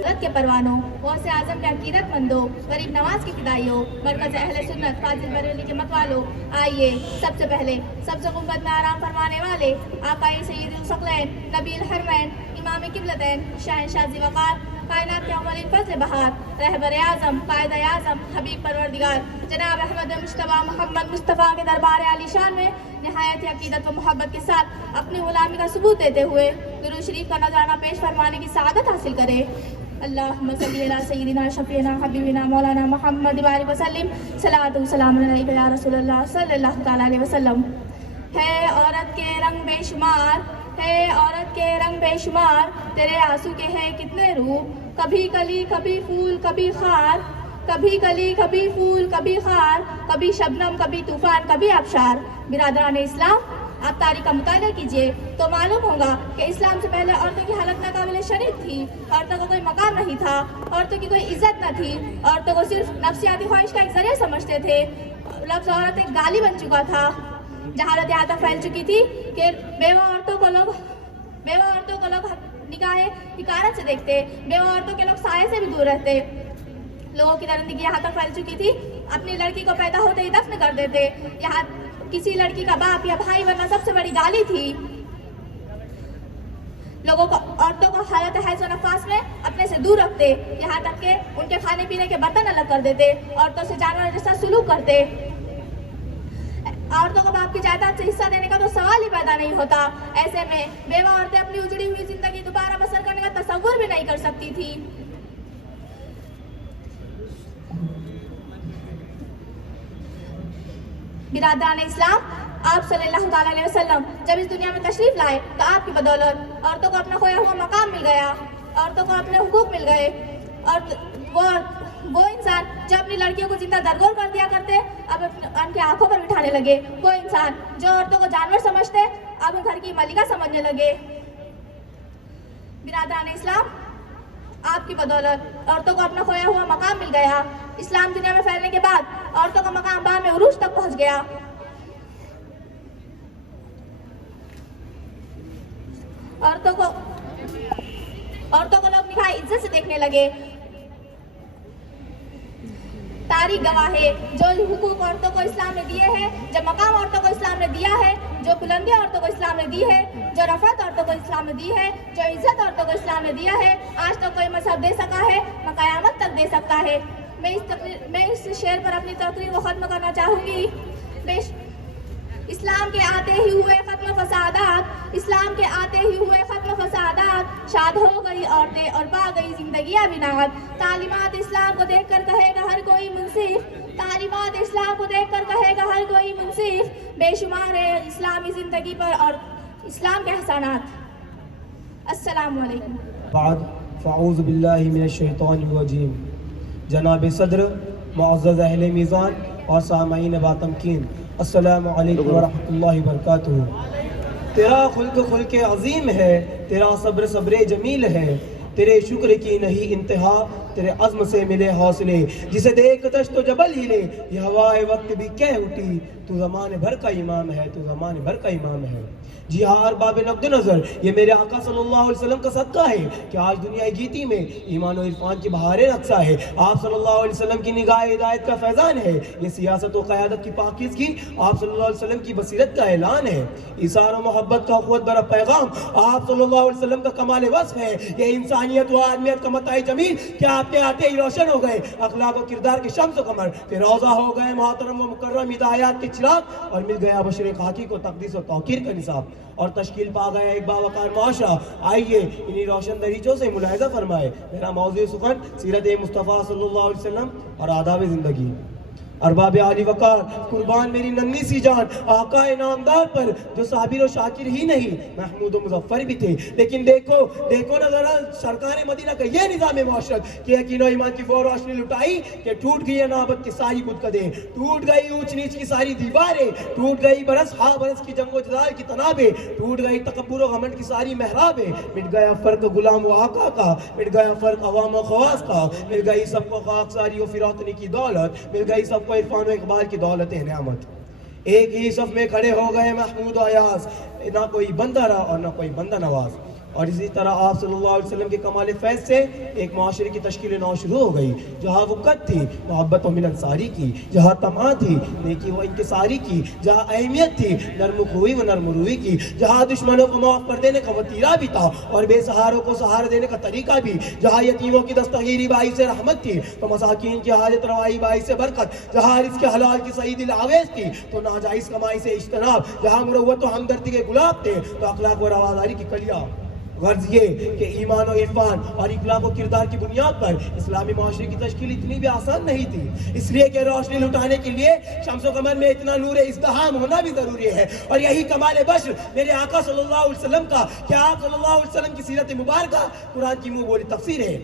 عدالت کے پروانوں، غوث اعظم کے عقیدت مندوں، غریب نواز کی فدائیوں، مرکز اہل سنت فاضل بریلوی کے متوالوں، آئیے سب سے پہلے سب سے غربت میں آرام فرمانے والے آقائے سید الثقلین، نبی الحرمین، امام قبلتین، شہنشاہ ذی وقار، کائنات کے اولین فضل بہار، رہبر اعظم، قائد اعظم، حبیب پروردگار جناب احمد مجتبیٰ محمد مصطفیٰ کے دربار عالی شان میں نہایت عقیدت و محبت کے ساتھ اپنی غلامی کا ثبوت دیتے ہوئے درود شریف کا نذرانہ پیش فرمانے کی سعادت حاصل کرے۔ اللہم صلی علی سیدنا شفیعنا حبیبنا مولانا محمد بارک وسلم، صلاۃ و سلام علیک یا رسول اللہ صلی اللہ تعالیٰ علیہ وسلم۔ ہے عورت کے رنگ بے شمار، ہے عورت کے رنگ بے شمار، تیرے آنسو کے ہیں کتنے روپ، کبھی کلی کبھی پھول کبھی خار، کبھی کلی کبھی پھول کبھی خار، کبھی شبنم کبھی طوفان کبھی آبشار۔ برادران اسلام، آپ تاریخ کا مطالعہ کیجئے تو معلوم ہوگا کہ اسلام سے پہلے عورتوں کی حالت ناقابل شریف تھی، عورتوں کو کوئی مقام نہیں تھا، عورتوں کی کوئی عزت نہ تھی، عورتوں کو صرف نفسیاتی خواہش کا ایک ذریعہ سمجھتے تھے، لفظ عورت ایک گالی بن چکا تھا، جہالت یہاں تک پھیل چکی تھی کہ بیوہ عورتوں کو لوگ نگاہ حقارت سے دیکھتے، بیوہ عورتوں کے لوگ سائے سے بھی دور رہتے، لوگوں کی درندگی یہاں تک پھیل چکی تھی اپنی لڑکی کو پیدا ہوتے ہی دفن کر دیتے، یہاں کسی لڑکی کا باپ یا بھائی بننا سب سے بڑی گالی تھی، لوگوں کو عورتوں کو حالت حیض و نفاس میں اپنے سے دور رکھتے، یہاں تک کہ ان کے کھانے پینے کے برتن الگ کر دیتے، عورتوں سے جانور جیسا سلوک کرتے، عورتوں کو باپ کی جائیداد سے حصہ دینے کا تو سوال ہی پیدا نہیں ہوتا۔ ایسے میں بیوہ عورتیں اپنی اجڑی ہوئی زندگی دوبارہ بسر کرنے کا تصور بھی نہیں کر سکتی تھی۔ برادران اسلام، آپ صلی اللہ تعالیٰ علیہ وسلم جب اس دنیا میں تشریف لائے تو آپ کی بدولت عورتوں کو اپنا کھویا ہوا مقام مل گیا، عورتوں کو اپنے حقوق مل گئے، اور وہ انسان جو اپنی لڑکیوں کو زندہ درگور کر دیا کرتے اب ان کی آنکھوں پر بٹھانے لگے، وہ انسان جو عورتوں کو جانور سمجھتے اب گھر کی ملکہ سمجھنے لگے۔ برادران اسلام، آپ کی بدولت عورتوں کو اپنا کھویا ہوا مقام مل گیا، اسلام دنیا میں پھیلنے کے بعد عورتوں کا مقام بام عروج تک پہنچ گیا۔ عورتوں کو لوگ نہایت عزت سے دیکھنے لگے۔ تاریخ گواہ ہے جو حقوق عورتوں کو اسلام نے دیے ہیں، جو مقام عورتوں کو اسلام نے دیا ہے، جو بلندی عورتوں کو اسلام نے دی ہے، جو رفعت عورتوں کو اسلام نے دی ہے، جو عزت عورتوں کو اسلام نے دیا ہے، آج تک کوئی مذہب دے سکا ہے نہ قیامت تک دے سکتا ہے۔ میں اس شعر پر اپنی تقریر کو ختم کرنا چاہوں گی. اسلام کے آتے ہی ہوئے ختم فسادات، اسلام کے آتے ہی ہوئے ختم فسادات، شاد ہو گئی عورتیں اور پا گئی زندگیاں بنات. تعلیمات اسلام کو دیکھ کر کہے گا ہر کوئی منصف، تعلیمات اسلام کو دیکھ کر کہے گا ہر کوئی منصف، بے شمار ہے اسلامی زندگی پر اور اسلام کے احسانات. السلام علیکم. بعد فاعوذ باللہ من الشیطان الرجیم. جناب صدر، معزز اہل میزان اور سامعین باتمکین، السلام علیکم ورحمۃ اللہ وبرکاتہ. تیرا خلق عظیم ہے، تیرا صبر جمیل ہے، تیرے شکر کی نہیں انتہا، تیرے عزم سے ملے حوصلے. جسے دیکھ تش تو جبل ہلے، یہ ہوائے وقت بھی کہہ اٹھی، تو زمانے بھر کا امام ہے، تو زمانے بھر کا امام ہے. جی ہاں ارباب نقد نظر، یہ میرے آقا صلی اللہ علیہ وسلم کا صدقہ ہے کہ آج دنیا جیتی میں ایمان و عرفان کی بہاریں رقصہ ہے. آپ صلی اللہ علیہ وسلم کی نگاہ ہدایت کا فیضان ہے. یہ سیاست و قیادت کی پاکیزگی آپ صلی اللہ علیہ وسلم کی بصیرت کا اعلان ہے. ایثار و محبت کا قوت برا پیغام آپ صلی اللہ علیہ وسلم کا کمال وصف ہے. یہ انسانیت و آدمیت کا متاع جمیل کہ آپ کے آتے ہی روشن ہو گئے اخلاق و کردار کے شمس و قمر، فیروزہ ہو گئے محترم و مکرم ہدایات کے چراغ، اور مل گیا بشر خاکی کو تقدیس و توقیر کا نصاب، اور تشکیل پا گیا ایک باوقار معاشرہ. آئیے انہی روشن دریچوں سے ملاحظہ فرمائے. میرا موضوع سخن سیرت مصطفیٰ صلی اللہ علیہ وسلم اور آداب زندگی. ارباب عالی وقار، قربان میری ننھی سی جان آقا انعامدار پر، جو صابر و شاکر ہی نہیں محمود و مظفر بھی تھے. لیکن دیکھو نہ ذرا سرکار مدینہ کا یہ نظام معاشرت کہ یقین و ایمان کی وہ روشنی لٹائی کہ ٹوٹ گئی نابت کی ساری بتکدیں، ٹوٹ گئی اونچ نیچ کی ساری دیواریں، ٹوٹ گئی برس کی جنگ و جدال کی تنابیں، ٹوٹ گئی تکبر و غمنڈ کی ساری محرابیں. مٹ گیا فرق غلام و آقا کا، مٹ گیا فرق عوام و خواص کا، مل گئی سب کو خاکساری و فراطنی کی دولت، مل گئی سب کو عرفان و اقبال کی دولت نعمت. ایک ہی صف میں کھڑے ہو گئے محمود و ایاز، نہ کوئی بندہ رہا اور نہ کوئی بندہ نواز. اور اسی طرح آپ صلی اللہ علیہ وسلم کے کمال فیض سے ایک معاشرے کی تشکیل نو شروع ہو گئی، جہاں وقت تھی محبت و ملنساری کی، جہاں طمع تھی نیکی و انکساری کی، جہاں اہمیت تھی نرم خوئی و نرم روئی کی، جہاں دشمنوں کو معاف کر دینے کا وطیرہ بھی تھا اور بے سہاروں کو سہارا دینے کا طریقہ بھی، جہاں یتیموں کی دستگیری باعث رحمت تھی تو مساکین کی حاجت روائی باعث برکت، جہاں رزق حلال کی صحیح دل آویز تھی تو ناجائز کمائی سے اجتناب، جہاں مروت و ہمدردی کے گلاب تھے تو اخلاق و رواداری کی کلیاں. غرض یہ کہ ایمان و عرفان اور اخلاق و کردار کی بنیاد پر اسلامی معاشرے کی تشکیل اتنی بھی آسان نہیں تھی، اس لیے کہ روشنی لٹانے کے لیے شمس و قمر میں اتنا نور ازدحام ہونا بھی ضروری ہے. اور یہی کمال بشر میرے آقا صلی اللہ علیہ وسلم کا کہ آپ صلی اللہ علیہ وسلم کی سیرت مبارکہ قرآن کی منہ بولی تفسیر ہے.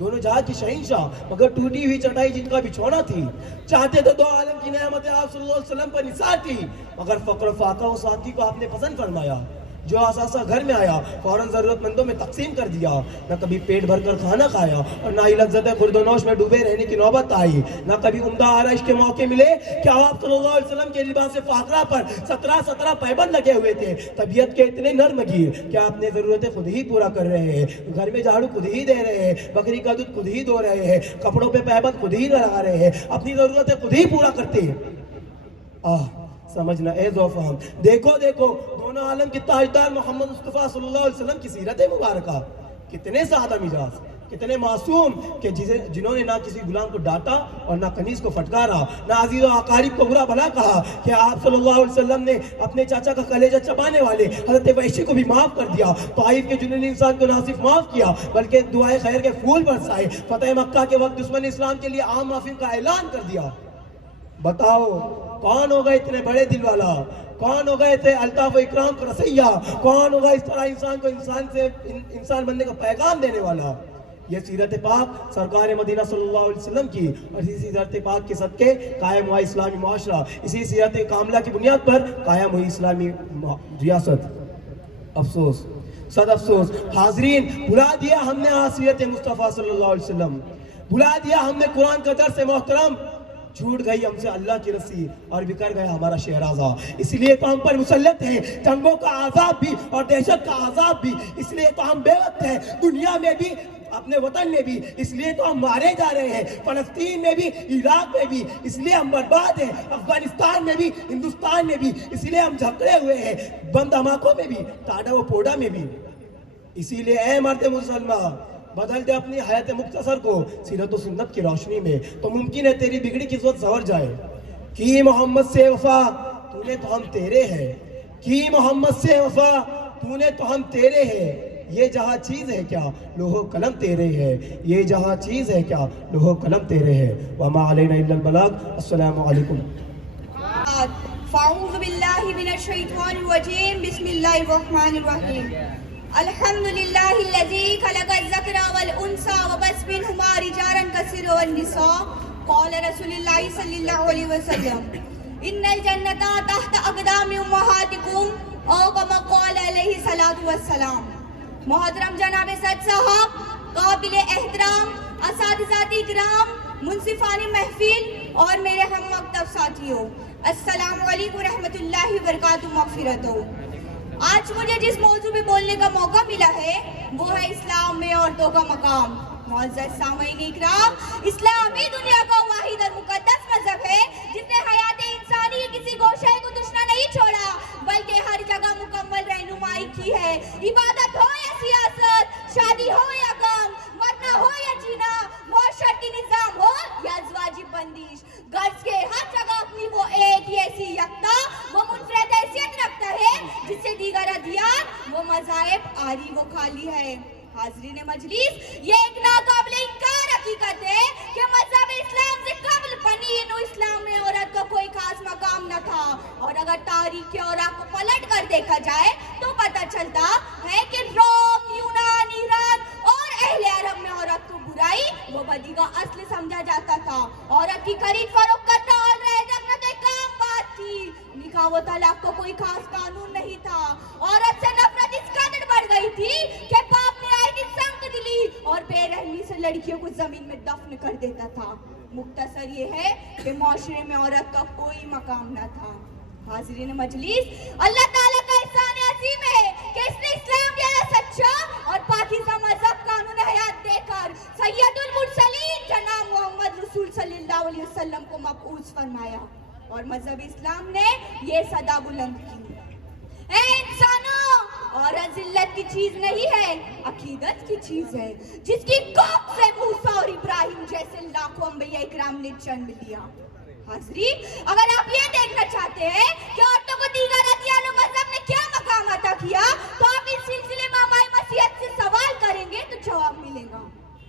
دونوں جہاں کی شہنشاہ مگر ٹوٹی ہوئی چٹائی جن کا بچھونا تھی، چاہتے تو دو عالم کی نعمتیں آپ صلی اللہ علیہ وسلم پر نثار تھی، مگر فقر و فاقہ و سادگی کو آپ نے پسند فرمایا. جو اثاثہ گھر میں آیا فوراً ضرورت مندوں میں تقسیم کر دیا، نہ کبھی پیٹ بھر کر کھانا کھایا اور نہ ہی لذت خورد و نوش میں ڈوبے رہنے کی نوبت آئی، نہ کبھی عمدہ آرائش کے موقع ملے کہ آپ صلی اللہ علیہ وسلم کے لباس فاقرہ پر 17 پیبند لگے ہوئے تھے، طبیعت کے اتنے نرم گیر کہ آپ نے ضرورتیں خود ہی پورا کر رہے ہیں، گھر میں جھاڑو خود ہی دے رہے ہیں، بکری کا دودھ خود ہی دو رہے ہیں، کپڑوں پہ پیبند خود ہی لگا رہے ہیں، اپنی ضرورتیں خود ہی پورا کرتے ہیں. سمجھنا اے ذوفہم، دیکھو دونوں عالم کی تاجدار محمد مصطفیٰ صلی اللہ علیہ وسلم کی سیرت مبارکہ، کتنے سادہ مزاج، کتنے معصوم کہ جنہوں نے نہ کسی غلام کو ڈانٹا اور نہ کنیز کو پھٹکارا، نہ عزیز و اقارب کو برا بھلا کہا، کہ آپ صلی اللہ علیہ وسلم نے اپنے چاچا کا کلیجہ چبانے والے حضرت وحشی کو بھی معاف کر دیا، طائف کے جنونی انسان کو نہ صرف معاف کیا بلکہ دعائے خیر کے پھول برسائے، فتح مکہ کے وقت دشمن اسلام کے لیے عام معافی کا اعلان کر دیا. بتاؤ کون ہوگا اتنے بڑے دل والا، کون ہوگا اتنے الطاف و اکرام کا رسیہ، کون ہوگا اس طرح انسان کو انسان بننے کا پیغام دینے والا. یہ سیرت پاک سرکار مدینہ صلی اللہ علیہ وسلم کی، اور اسی سیرت پاک کے صدقے قائم ہوا اسلامی معاشرہ، اسی سیرت کاملہ کی بنیاد پر قائم ہوئی اسلامی ریاست. افسوس، صد افسوس حاضرین، بھلا دیا ہم نے سیرت مصطفیٰ صلی اللہ علیہ وسلم، بھلا دیا ہم نے قرآن کا درس محترم، چھوٹ گئی ہم سے اللہ کی رسی اور بکر گیا ہمارا شہرازہ. اس لیے تو ہم پر مسلط ہیں جنگوں کا عذاب بھی اور دہشت کا عذاب بھی، اس لیے تو ہم بے وقت ہیں دنیا میں بھی اپنے وطن میں بھی، اس لیے تو ہم مارے جا رہے ہیں فلسطین میں بھی عراق میں بھی، اس لیے ہم برباد ہیں افغانستان میں بھی ہندوستان میں بھی، اس لیے ہم جھکڑے ہوئے ہیں بند دھماکوں میں بھی ٹاڈا و پوڈا میں بھی. اسی لیے اے مرد مسلمان، بدل دے اپنی حیات مختصر کو سیرت و سنت کی روشنی میں، تو ممکن ہے تیری بگڑی قسمت سنور جائے۔ کی محمد سے وفا تو نے تو ہم تیرے ہیں، کی محمد سے وفا تو نے تو ہم تیرے ہیں، یہ جہاں چیز ہے کیا لوح و قلم تیرے ہے، یہ جہاں چیز ہے کیا لوح و قلم تیرے ہے۔ وما علینا الا البلاغ۔ السلام علیکم۔ فاعوذ باللہ من الشیطان الرجیم، بسم اللہ الرحمن الرحیم۔ الحمد للہ الذی خلق الذکر والانثى وبث منہما رجالا کثیرا والنساء، قال رسول اللہ صلی اللہ علیہ وسلم ان الجنۃ تحت اقدام امہاتکم او کما قال علیہ الصلوۃ والسلام۔ محترم جناب صدر صاحب، قابل احترام اساتذہ کرام، منصفانہ محفل اور میرے ہم مکتب ساتھیوں، السلام علیکم ورحمۃ اللہ وبرکاتہ مغفرت ہو۔ آج مجھے جس موضوع پہ بولنے کا موقع ملا ہے وہ ہے اسلام میں عورتوں کا مقام۔ معزز سامعین اکرام، اسلام ہی دنیا کا واحد اور مقدس مذہب ہے جس نے حیات انسانی کے کسی گوشے کو دشنا نہیں چھوڑا بلکہ ہر جگہ مکمل رہنمائی کی ہے۔ عبادت ہو یا سیاست، شادی ہو یا غم، مرنا ہو یا جینا، معاشرتی نظام ہو یا ازواجی بندش، غرض کے ہر جگہ اپنی وہ ایک ہی ایسی یکتا وہ منفرد حیثیت رکھتا ہے جس سے دیگر ادیان وہ مذاہب آری و خالی ہے۔ حاضرین مجلس، یہ ایک ناقابل انکار حقیقت ہے کہ مذہب اسلام سے قبل بنی نوع اسلام میں عورت کا کوئی خاص مقام نہ تھا، اور اگر تاریخ کے اوراق کو پلٹ کر دیکھا جائے تو پتہ چلتا ہے کہ روم، یونان، ایران اور اہل عرب میں عورت کو برائی وہ بدی کا اصل سمجھا جاتا تھا۔ عورت کی خرید فروخت کرنا اور رہ رکھنا تو ایک عام بات تھی، نکاح و طلاق کو کوئی خاص قانون نہیں تھا۔ عورت سے نفرت اس قدر بڑھ گئی تھی کہ باپ نے آئی دن سنگ دلی اور بے رحمی سے لڑکیوں کو زمین میں دفن کر دیتا تھا۔ مختصر یہ ہے کہ معاشرے میں عورت کا کوئی مقام نہ تھا۔ حاضرین مجلس، اللہ تعالیٰ کا احسان عظیم ہے کہ اس نے اسلام جیسا سچا اور پاکیزہ مذہب قانون حیات دے کر سید المرسلین جناب محمد رسول صلی اللہ علیہ وسلم کو مبعوث فرمایا، اور مذہب اسلام نے یہ صدا بلند کی، اے انسانوں، عورت ذلت کی چیز نہیں ہے، عقیدت کی چیز ہے جس کی کوکھ سے موسیٰ اور ابراہیم جیسے لاکھوں انبیاء اکرام نے جنم لیا۔ حاضرین، اگر آپ یہ دیکھنا چاہتے ہیں کہ عورتوں کو دیگر ادیان و مذہب نے کیا مقام عطا کیا تو آپ اس سلسلے میں ہماری مسیحت سے سوال کریں گے تو جواب ملے گا۔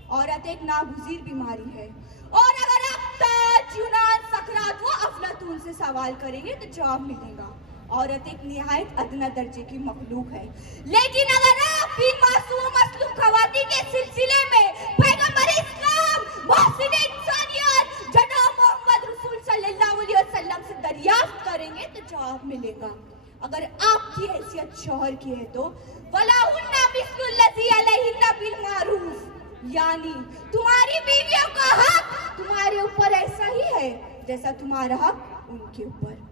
عورت ایک ناگزیر بیماری ہے، اور اگر آپ تاج، یونان، سقراط و افلاطون سے سوال کریں گے تو جواب ملے گا۔ عورت ایک نہایت ادنیٰ درجے کی مخلوق ہے، لیکن اگر آپ بھی معصوم مظلوم خواتین کے سلسلے میں پیغمبر اسلام، محسن انسانیت جناب محمد رسول صلی اللہ علیہ وسلم سے دریافت کریں گے تو جواب ملے گا۔ اگر آپ کی حیثیت شوہر کی ہے تو وَلَهُنَّ مِثْلُ الَّذِي عَلَيْهِنَّ بِالْمَعْرُوفِ، یعنی تمہاری بیویوں کا حق تمہارے اوپر ایسا ہی ہے جیسا تمہارا حق ان کے اوپر۔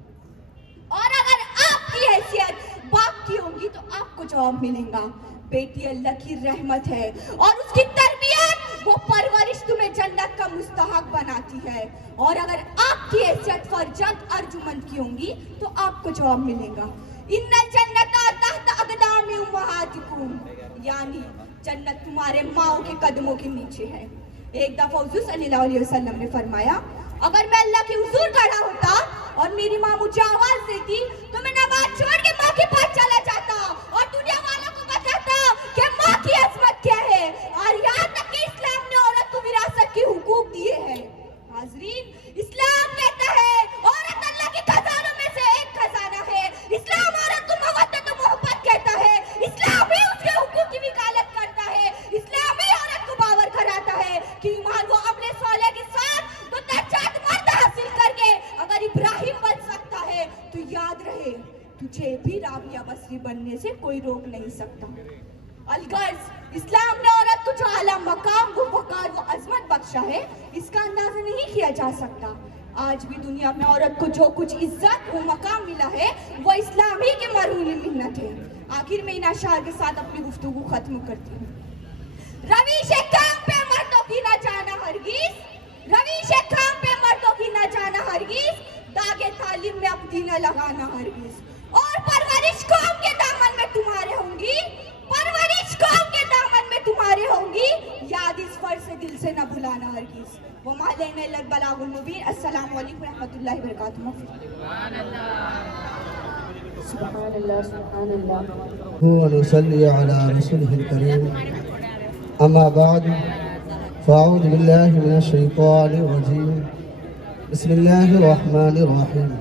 اور اگر آپ کی حیثیت باپ کی ہوگی تو آپ کو جواب ملے گا، بیٹی اللہ کی رحمت ہے اور اس کی تربیت وہ پرورش تمہیں جنت کا مستحق بناتی ہے۔ اور اگر آپ کی حیثیت فرزند ارجمند کی ہوگی تو آپ کو جواب ملے گا، ان الجنۃ تحت اقدام امہاتکم، یعنی جنت تمہارے ماؤں کے قدموں کے نیچے ہے۔ ایک دفعہ حضور صلی اللہ علیہ وسلم نے فرمایا، اگر میں اللہ کے حضور کھڑا ہوتا اور میری ماں مجھے آواز دیتی تو میں نماز چھوڑ کے ماں کے پاس چلا جاتا اور دنیا والوں کو بتاتا کہ ماں کی عظمت کیا ہے، اور یہاں تک کہ اسلام نے عورت کو وراثت کے حقوق دیے ہیں۔ حاضرین، اسلام کہتا ہے عورت اللہ کے خزانوں میں سے ایک خزانہ ہے۔ اسلام عورت کو مودت و محبت کہتا ہے، اسلام ہی اس کے حقوق کی وکالت کرتا ہے، اسلام ہی عورت کو باور کراتا ہے کہ ایمان و عمل صالح کے ساتھ تو درجات مرد حاصل کر کے اگر ابراہیم بن سکتا ہے تو یاد رہے تجھے بھی رابعہ بصری بننے سے کوئی روک نہیں سکتا۔ الغرض، اسلام نے عورت کو جو اعلیٰ مقام، وہ وقار، وہ عظمت بخشا ہے، اس کا اندازہ نہیں کیا جا سکتا۔ آج بھی دنیا میں عورت کو جو کچھ عزت و مقام ملا ہے وہ اسلام ہی کے مرہون منت ہے۔ آخر میں ان اشعار کے ساتھ اپنی گفتگو ختم کرتی ہوں۔ رویش کام پہ مردوں کی نہ جانا ہرگز، رویش کام پہ مردوں کی نہ جانا ہرگز، داغے تعلیم میں اپنی نہ لگانا ہرگز، اور پرورش قوم کے دامن میں تمہارے ہوں گی، پرورش قوم کے دامن میں تمہارے ہوں گی، وما علینا الا البلاغ المبین. السلام علیکم و رحمۃ اللہ وبرکاتہ. سبحان اللہ سبحان اللہ. ونصلي على رسوله الكريم. أما بعد فأعوذ بالله من الشيطان الرجيم. بسم الله الرحمن الرحيم.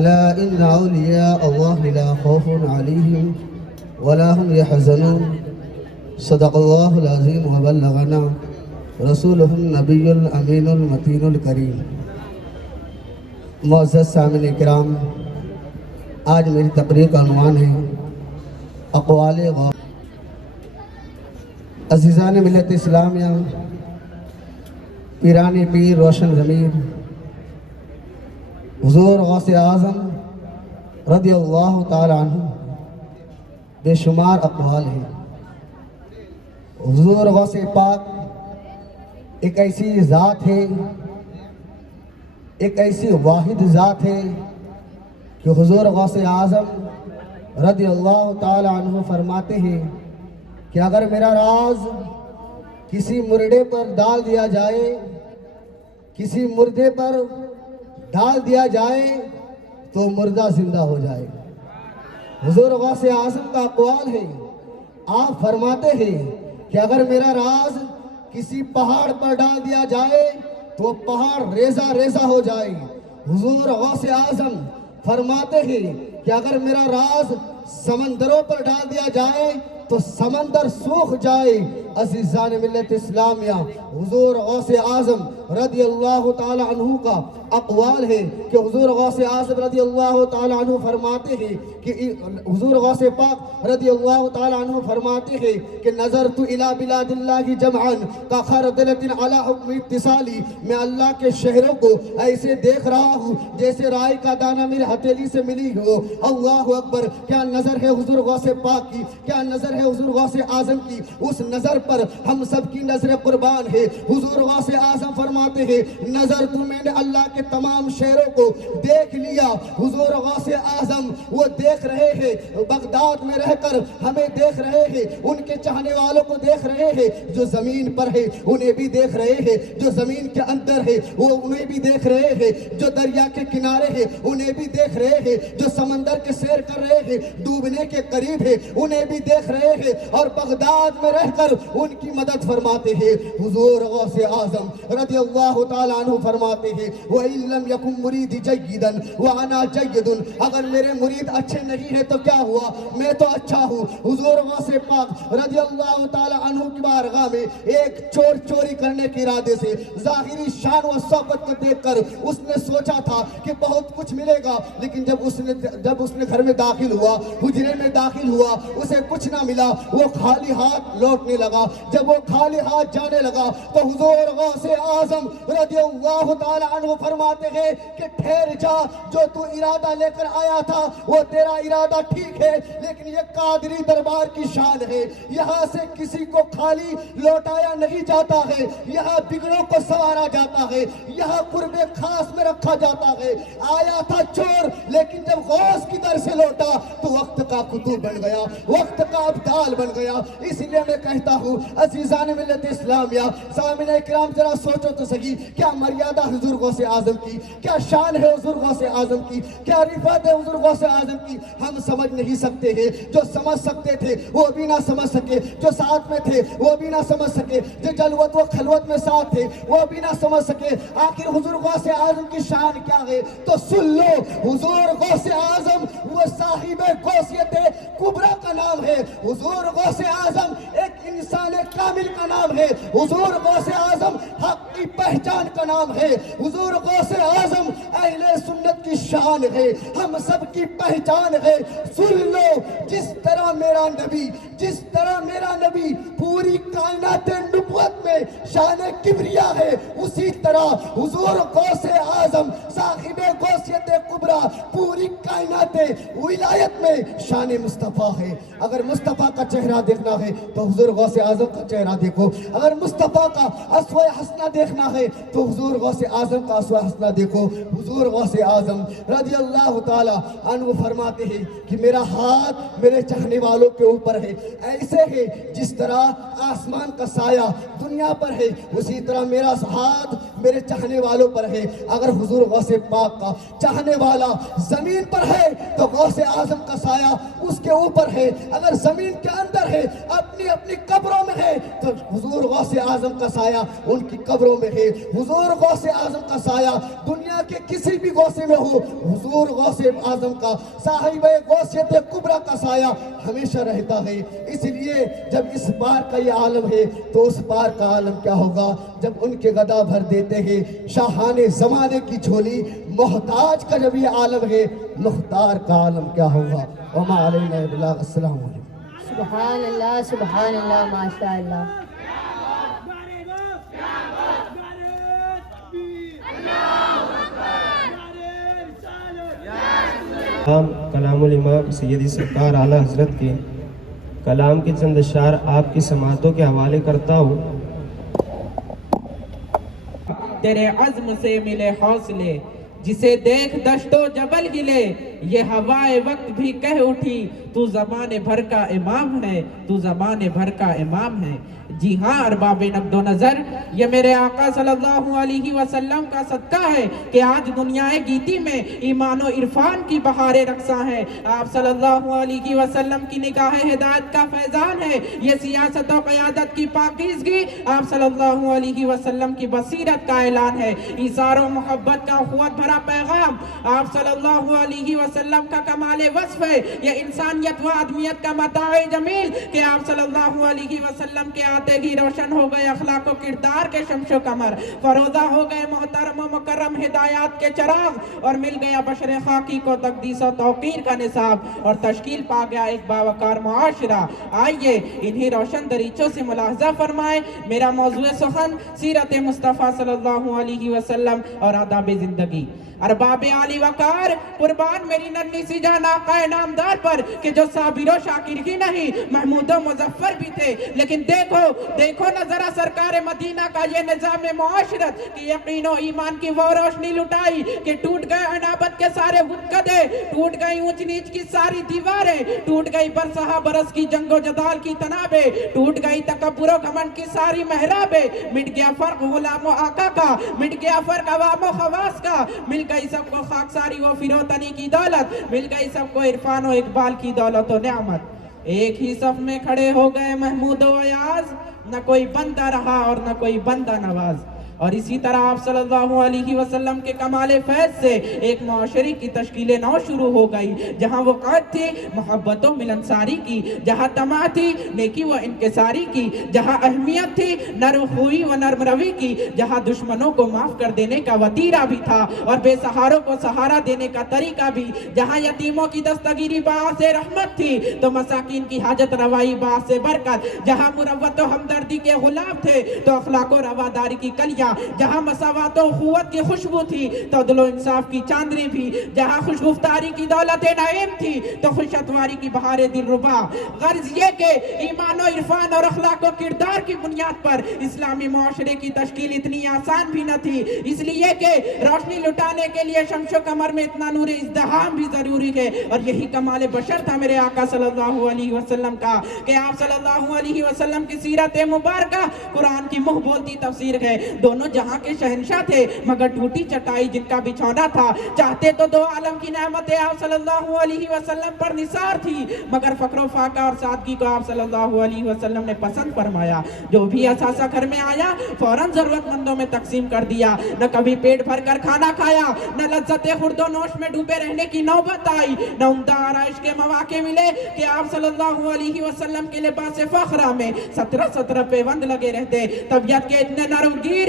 ألا إن أولياء الله لا خوف عليهم ولا هم يحزنون. صدق الله العظيم وبلغنا رسوله النبي الأمين المتين الكريم. معزز سامعین کرام، آج میری تقریر کا عنوان ہے اقوال غور. عزیزان ملت اسلامیہ، پیران پیر روشن ضمیر حضور غوث اعظم رضی اللہ تعالی عنہ بے شمار اقوال ہیں. حضور غوث پاک ایک ایسی ذات ہے، ایک ایسی واحد ذات ہے کہ حضور غوث اعظم رضی اللہ تعالی عنہ فرماتے ہیں کہ اگر میرا راز کسی مردے پر ڈال دیا جائے، کسی مردے پر ڈال دیا جائے تو مردہ زندہ ہو جائے. حضور غوث اعظم کا اقوال ہے. آپ فرماتے ہیں کہ اگر میرا راز کسی پہاڑ پر ڈال دیا جائے تو پہاڑ ریزہ ریزہ ہو جائے. حضور غوث اعظم فرماتے ہیں کہ اگر میرا راز سمندروں پر ڈال دیا جائے تو سمندر سوکھ جائے. عزیزان ملت اسلامیہ، حضور غوث اعظم رضی اللہ تعالی عنہ کا اقوال ہے کہ حضور غوث اعظم رضی اللہ تعالی عنہ فرماتے ہیں کہ حضور غوث پاک رضی اللہ تعالی عنہ فرماتے ہیں کہ نظرت الی بلاد اللہ جمعا کخردلۃ علی حکم اتصالی. میں اللہ کے شہروں کو ایسے دیکھ رہا ہوں جیسے رائی کا دانہ میرے ہتھیلی سے ملی ہو. اللہ اکبر! کیا نظر ہے حضور غوث پاک کی، کیا نظر ہے حضور غوث اعظم کی. اس نظر پر ہم سب کی نظر قربان ہے. حضور غوث اعظم فرماتے ہیں نظر تو میں نے اللہ کے تمام شہروں کو دیکھ لیا. حضور غوث اعظم وہ دیکھ رہے ہیں، بغداد میں رہ کر ہمیں دیکھ رہے ہیں، ان کے چاہنے والوں کو دیکھ رہے ہیں، جو زمین پر ہے انہیں بھی دیکھ رہے ہیں، جو زمین کے اندر ہے وہ انہیں بھی دیکھ رہے ہیں، جو دریا کے کنارے ہیں انہیں بھی دیکھ رہے ہیں، جو سمندر کے سیر کر رہے ہیں ڈوبنے کے قریب ہے انہیں بھی دیکھ رہے ہیں، اور بغداد میں رہ کر ان کی مدد فرماتے ہیں. حضور غوث اعظم رضی اللہ تعالیٰ عنہ فرماتے ہیں وَإِن لَمْ يَكُنْ مُرِيدِ جَيِّدًا وَأَنَا جَيِّدٌ. اگر میرے مرید اچھے نہیں ہیں تو کیا ہوا، میں تو اچھا ہوں. حضور غوث پاک رضی اللہ تعالیٰ عنہ کی بارگاہ میں ایک چور چوری کرنے کے ارادے سے ظاہری شان و صحبت کو دیکھ کر اس نے سوچا تھا کہ بہت کچھ ملے گا، لیکن جب اس نے گھر میں داخل ہوا، حجرے میں داخل ہوا، اسے کچھ نہ ملا. وہ خالی ہاتھ لوٹنے لگا. جب وہ خالی ہاتھ جانے لگا تو حضور غوث اعظم رضی اللہ تعالی عنہ فرماتے ہیں کہ ٹھہر جا، جو تو ارادہ لے کر آیا تھا وہ تیرا ارادہ ٹھیک ہے، لیکن یہ قادری دربار کی شان ہے. یہاں سے کسی کو خالی لوٹایا نہیں جاتا ہے، یہاں بگڑوں کو سوارا جاتا ہے، یہاں قرب خاص میں رکھا جاتا ہے. آیا تھا چور، لیکن جب غوث کی در سے لوٹا تو وقت کا قطب بن گیا، وقت کا ابدال بن گیا. اس لیے میں کہتا ہوں عزیزان ملت اسلامیہ، سامعین کرام، ذرا سوچو تو صحیح، کیا مریادہ حضور غوث اعظم کی، کیا شان ہے حضور غوث اعظم کی، کیا رفعت ہے حضور غوث اعظم کی. ہم سمجھ نہیں سکتے ہیں. جو سمجھ سکتے تھے وہ بھی نہ سمجھ سکے، جو ساتھ میں تھے وہ بھی نہ سمجھ سکے، جو جلوت و خلوت میں ساتھ تھے وہ بھی نہ سمجھ سکے. آخر حضور غوث اعظم کی شان کیا ہے تو سن لو. حضور غوث اعظم وہ صاحب غوثیت کبریٰ کا نام ہے. حضور غوث اعظم ایک انسان کامل کا نام ہے. حضور غوث اعظم حق کی پہچان کا نام ہے. حضور غوث اعظم اہل سنت کی شان ہے، ہم سب کی پہچان ہے. سن لو، جس طرح میرا نبی پوری کائنات نبوت میں شان کبریاء ہے، اسی طرح حضور غوث اعظم صاحب غوثیت کبریٰ پوری کائنات ولایت میں شان مصطفیٰ ہے. اگر مصطفیٰ کا چہرہ دیکھنا ہے تو حضور غوث اعظم کا چہرہ دیکھو. اگر مصطفیٰ کا اسوہ حسنہ دیکھنا ہے تو حضور غوث اعظم کا اسوہ حسنہ دیکھو. حضور غوث اعظم رضی اللہ تعالی عنہ فرماتے ہیں کہ میرا ہاتھ میرے چاہنے والوں کے اوپر ہے. ایسے ہے جس طرح آسمان کا سایہ دنیا پر ہے, اسی طرح میرا ہاتھ میرے چاہنے والوں پر ہے. اگر حضور غوث پاک کا چاہنے والا زمین پر ہے تو غوث اعظم کا سایہ اس کے اوپر ہے. اگر زمین کے اندر ہے, اپنی اپنی قبروں میں ہے, تو حضور غوث اعظم کا سایہ ان کی قبروں میں ہے. حضور غوث اعظم کا سایہ دنیا کے کسی بھی غوثے میں ہو, حضور غوث اعظم کا صاحب غوثیت کبریٰ کا سایہ ہمیشہ رہتا ہے. اس لیے جب اس بار کا یہ عالم ہے تو اس بار کا عالم کیا ہوگا جب ان کے گدا بھر دیتے ہیں شاہان زمانے کی جھولی. محتاج کا جب یہ عالم ہے, مختار کا عالم کیا ہوگا. وما علینا البلاغ. السلام علیکم. سبحان اللہ ماشاء اللہ. کلام الامام سیدی سرکار اعلیٰ حضرت کے کلام کے چند اشعار آپ کی سماعتوں کے حوالے کرتا ہوں. تیرے عزم سے ملے حوصلے, جسے دیکھ دشت و جبل ہلے. یہ ہوائے وقت بھی کہہ اٹھی, تو زمانے بھر کا امام ہے, تو زمانے بھر کا امام ہے. جی ہاں ارباب نقد و نظر, یہ میرے آقا صلی اللہ علیہ وسلم کا صدقہ ہے کہ آج دنیا گیتی میں ایمان و عرفان کی بہار رقصاں ہے. آپ صلی اللہ علیہ وسلم کی نگاہ ہدایت کا فیضان ہے. یہ سیاست و قیادت کی پاکیزگی آپ صلی اللہ علیہ وسلم کی بصیرت کا اعلان ہے. ایثار و محبت کا قوت بھرا پیغام آپ صلی اللہ علیہ وسلم کا کمال وصف ہے. یہ انسانیت و آدمیت کا متاع جمیل کہ آپ صلی اللہ علیہ وسلم کے آتے ہی روشن ہو گئے اخلاق و کردار کے شمش و قمر, فروزہ ہو گئے محترم و مکرم ہدایات کے چراغ, اور مل گیا بشر خاکی کو تقدیس و توقیر کا نصاب, اور تشکیل پا گیا ایک باوقار معاشرہ. آئیے انہی روشن دریچوں سے ملاحظہ فرمائیں. میرا موضوع سخن سیرت مصطفیٰ صلی اللہ علیہ وسلم اور آداب زندگی. ارباب عالی وقار, قربان میری ننھی سی جان آقا نامدار پر کہ جو صابر و شاکر ہی نہیں محمود و مظفر بھی تھے. لیکن دیکھو نہ ذرا سرکار مدینہ کا یہ نظام معاشرت کہ یقین و ایمان کی وہ روشنی لٹائی کہ ٹوٹ گئے عنابت کے سارے وطقدے, ٹوٹ گئی اونچ نیچ کی ساری دیواریں, ٹوٹ گئی برسہ برس کی جنگ و جدال کی تنابیں, ٹوٹ گئی تکبر و گھمنڈ کی ساری محرابیں. مٹ گیا فرق غلام و آقا کا, مٹ گیا فرق عوام و خواص کا, مل گئی سب کو خاکساری و فروتنی کی دولت, مل گئی سب کو عرفان و اقبال کی دولت و نعمت. ایک ہی صف میں کھڑے ہو گئے محمود و ایاز, نہ کوئی بندہ رہا اور نہ کوئی بندہ نواز. اور اسی طرح آپ صلی اللہ علیہ وسلم کے کمال فیض سے ایک معاشرے کی تشکیل نو شروع ہو گئی, جہاں وہ قائد تھی محبت و ملنساری کی, جہاں طمع تھی نیکی و انکساری کی, جہاں اہمیت تھی نرم خوئی و نرم روی کی, جہاں دشمنوں کو معاف کر دینے کا وطیرہ بھی تھا اور بے سہاروں کو سہارا دینے کا طریقہ بھی, جہاں یتیموں کی دستگیری باعث رحمت تھی تو مساکین کی حاجت روائی باعث برکت, جہاں مروت و ہمدردی کے غلام تھے تو اخلاق و رواداری کی کلیاں, جہاں مساوات و اخوت کی خوشبو تھی تو عدل و انصاف کی چاندنی بھی, جہاں خوشگفتاری کی دولت نعیم تھی تو خوش اتواری کی بہار دلربا. غرض یہ کہ ایمان و عرفان اور اخلاق و کردار کی بنیاد پر اسلامی معاشرے کی تشکیل اتنی آسان بھی نہ تھی, اس لیے کہ روشنی لٹانے کے لیے شمش و قمر میں اتنا نور ازدحام بھی ضروری ہے. اور یہی کمال بشر تھا میرے آقا صلی اللہ علیہ وسلم کا کہ آپ صلی اللہ علیہ وسلم کی سیرت مبارکہ قرآن کی منہ بولتی تفسیر ہے. دونوں جہاں کے شہنشاہ تھے مگر ٹوٹی چٹائی جن کا بچھونا تھا, چاہتے تو دو عالم کی نعمتیں آپ صلی اللہ علیہ وسلم پر نثار تھی, مگر فقر و فاقہ اور سادگی کو آپ صلی اللہ علیہ وسلم نے پسند فرمایا. جو بھی اثاثہ گھر میں آیا فوراً ضرورت مندوں میں تقسیم کر دیا, نہ کبھی پیٹ بھر کر کھانا کھایا, نہ لذت خورد و نوش میں ڈوبے رہنے کی نوبت آئی, نہ عمدہ آرائش کے مواقع ملے کہ آپ صلی اللہ علیہ وسلم کے لباس فخرہ میں 17 پیوند لگے رہتے, طبیعت کے اتنے نرم گیر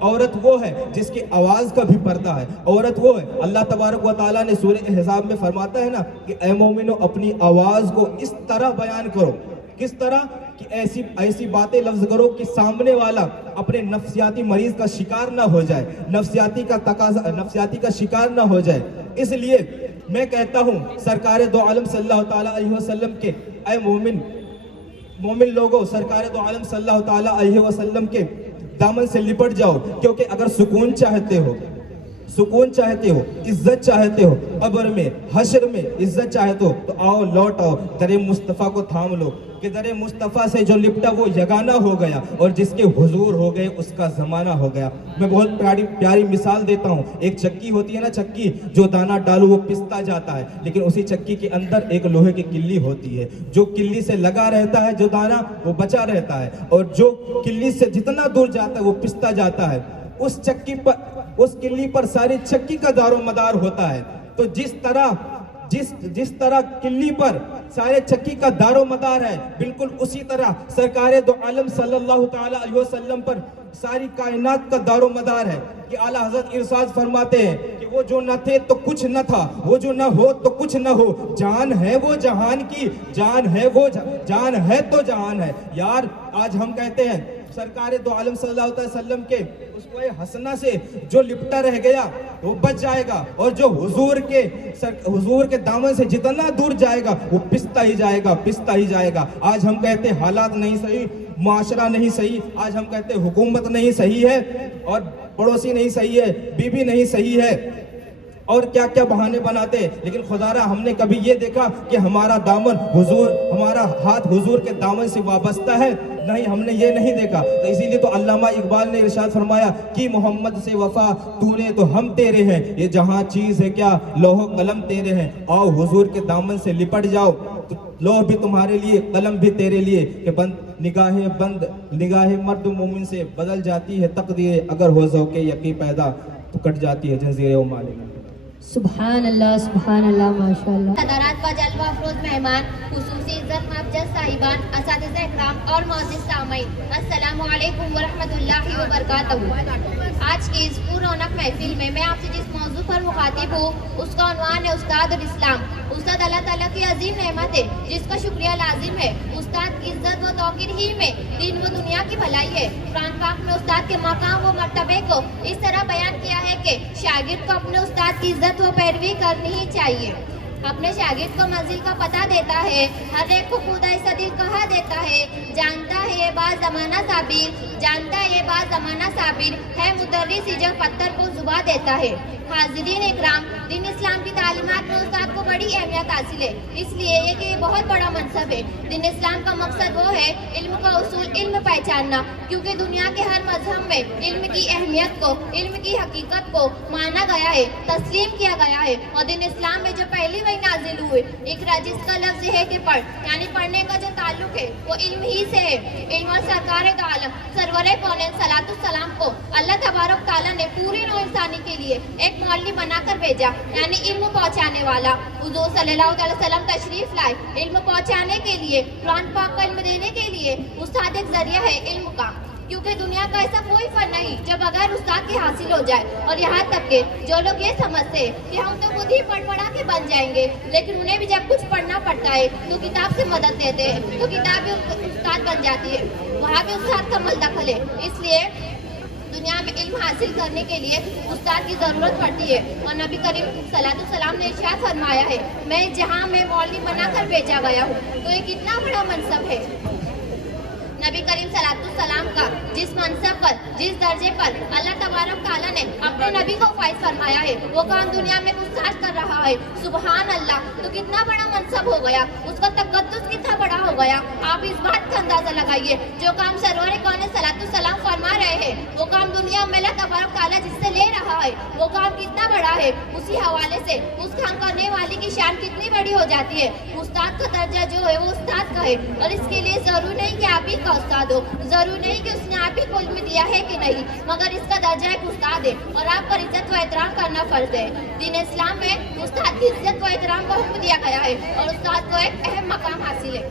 عورت وہ ہے جس کی آواز کا بھی پردہ ہے. عورت وہ ہے, اللہ تبارک و تعالیٰ نے سورہ احزاب میں فرماتا ہے نا کہ اے مومنو اپنی آواز کو اس طرح بیان کرو. کس طرح کہ ایسی باتیں لفظ کرو کہ سامنے والا اپنے نفسیاتی مریض کا شکار نہ ہو جائے, نفسیاتی کا شکار نہ ہو جائے. اس لیے میں کہتا ہوں سرکار دو عالم صلی اللہ تعالیٰ علیہ وسلم کے اے مومن لوگوں, سرکار دو عالم صلی اللہ تعالیٰ علیہ وسلم کے دامن سے لپٹ جاؤ, کیونکہ اگر سکون چاہتے ہو, عزت چاہتے ہو, قبر میں حشر میں عزت چاہتے ہو, تو آؤ لوٹ آؤ, در مصطفیٰ کو تھام لو, کہ در مصطفیٰ سے جو لپٹا وہ یگانہ ہو گیا, اور جس کے حضور ہو گئے اس کا زمانہ ہو گیا. میں بہت پیاری مثال دیتا ہوں. ایک چکی ہوتی ہے نا, چکی جو دانہ ڈالو وہ پستا جاتا ہے, لیکن اسی چکی کے اندر ایک لوہے کی کلی ہوتی ہے, جو کلی سے لگا رہتا ہے جو دانہ وہ بچا رہتا ہے, اور جو کلی سے جتنا دور جاتا ہے وہ پستا جاتا ہے. اس کلی پر ساری چکی کا دار و مدار ہوتا ہے. تو جس طرح کلی پر سارے چکی کا دار و مدار ہے, بالکل اسی طرح سرکار دو عالم صلی اللہ تعالیٰ علیہ وسلم پر ساری کائنات کا دار و مدار ہے. کہ اعلیٰ حضرت ارشاد فرماتے ہیں کہ وہ جو نہ تھے تو کچھ نہ تھا, وہ جو نہ ہو تو کچھ نہ ہو, جان ہے وہ جہان کی, جان ہے تو جہان ہے. یار آج ہم کہتے ہیں سرکار دو عالم صلی اللہ علیہ وسلم کے اس کو حسنہ سے جو لپٹا رہ گیا وہ بچ جائے گا, اور جو حضور کے دامن سے جتنا دور جائے گا وہ پستا ہی جائے گا. آج ہم کہتے ہیں حالات نہیں صحیح, معاشرہ نہیں صحیح, آج ہم کہتے ہیں حکومت نہیں صحیح ہے, اور پڑوسی نہیں صحیح ہے, بیوی نہیں صحیح ہے, اور کیا کیا بہانے بناتے ہیں. لیکن خدارا ہم نے کبھی یہ دیکھا کہ ہمارا ہاتھ حضور کے دامن سے وابستہ ہے؟ نہیں, ہم نے یہ نہیں دیکھا. تو اسی لیے تو علامہ اقبال نے ارشاد فرمایا کہ محمد سے وفا تو نے تو ہم تیرے ہیں, یہ جہاں چیز ہے کیا لوح و قلم تیرے ہیں. آؤ حضور کے دامن سے لپٹ جاؤ, تو لوح بھی تمہارے لیے, قلم بھی تیرے لیے. کہ نگاہ مرد مومن سے بدل جاتی ہے تقدیر, اگر ہو ذوق یقین پیدا تو کٹ جاتی ہے جنزیر و مالک. سبحان اللہ ماشاء اللہ. صدارت و جلوہ افروز مہمان, خصوصی عزت مابجد صاحبان, اساتذہ اکرام اور معزز سامعین, السلام علیکم ورحمۃ اللہ وبرکاتہ. آج کی اس پر رونق محفل میں آپ سے جس موضوع پر مخاطب ہوں اس کا عنوان ہے استاد اور اسلام. استاد اللہ تعالیٰ کی عظیم نعمت ہے جس کا شکریہ لازم ہے. استاد کی عزت و توقیر ہی میں دین و دنیا کی بھلائی ہے. قرآن پاک میں استاد کے مقام و مرتبے کو اس طرح بیان کیا ہے کہ شاگرد کو اپنے استاد کی عزت و پیروی کرنی ہی چاہیے. اپنے شاگرد کو منزل کا پتہ دیتا ہے, ہر ایک کو خدا صدیق کہا دیتا ہے, جانتا ہے یہ بات زمانہ صابر ہے, مدرس جو پتھر کو زباں دیتا ہے. حاضرین اکرام, دین اسلام کی تعلیمات میں استاد کو بڑی اہمیت حاصل ہے, اس لیے یہ بہت بڑا منصب ہے. دین اسلام کا مقصد وہ ہے علم کا اصول, علم پہچاننا, کیونکہ دنیا کے ہر مذہب میں علم کی اہمیت کو, علم کی حقیقت کو مانا گیا ہے, تسلیم کیا گیا ہے. اور دین اسلام میں جو پہلی وحی نازل ہوئی اقرا, جس کا لفظ ہے کہ پڑھ, یعنی پڑھنے کا جو تعلق ہے وہ علم ہی سے ہے. علم اور سرکار دو عالم سرور کونین صلاۃ السلام کو اللہ تبارک تعالیٰ نے پوری نوع انسانی کے لیے ایک معلم بنا کر بھیجا, یعنی علم پہنچانے والا. حضور صلی اللہ علیہ وسلم تشریف لائے علم پہنچانے کے لیے, قرآن پاک کا علم دینے کے لیے. استاد ایک ذریعہ ہے علم کا, کیونکہ دنیا کا ایسا کوئی فن نہیں جو بغیر استاد کے حاصل ہو جائے. اور یہاں تک کہ جو لوگ یہ سمجھتے ہیں کہ ہم تو خود ہی پڑھا کے بن جائیں گے, لیکن انہیں بھی جب کچھ پڑھنا پڑتا ہے تو کتاب سے مدد لیتے ہیں, تو کتاب بھی استاد بن جاتی ہے, وہاں بھی استاد کا مل دخل ہے. اس لیے دنیا میں علم حاصل کرنے کے لیے استاد کی ضرورت پڑتی ہے. اور نبی کریم صلی اللہ علیہ وسلم نے ارشاد فرمایا ہے, میں جہاں میں معلم بنا کر بھیجا گیا ہوں, تو یہ کتنا بڑا منصب ہے. نبی کریم صلی اللہ علیہ وسلم کا جس منصب پر, جس درجے پر اللہ تبارک تعالیٰ نے اپنے نبی کو فائز فرمایا ہے, وہ کام دنیا میں استاد کر رہا ہے. سبحان اللہ, تو کتنا بڑا منصب ہو گیا, اس کا تقدس کتنا بڑا ہو گیا. آپ اس بات کا اندازہ لگائیے, جو کام سرور کون صلی اللہ علیہ وسلم فرما رہے ہیں, وہ کام دنیا میں اللہ تبارک تعالیٰ جس سے لے رہا ہے وہ کام کتنا بڑا ہے. اسی حوالے سے اس کام کرنے والے کی شان کتنی بڑی ہو جاتی ہے. استاد کا درجہ جو ہے وہ استاد کا ہے, اور اس کے لیے ضروری نہیں کہ آپ ہی کا استاد ہو, ضروری نہیں کہ اس نے آپ ہی کو علم دیا ہے کہ نہیں, مگر اس کا درجہ ایک استاد ہے, اور آپ پر عزت و احترام کرنا فرض ہے. دین اسلام میں استاد کی عزت و احترام کو حکم دیا گیا ہے, اور استاد کو ایک اہم مقام حاصل ہے.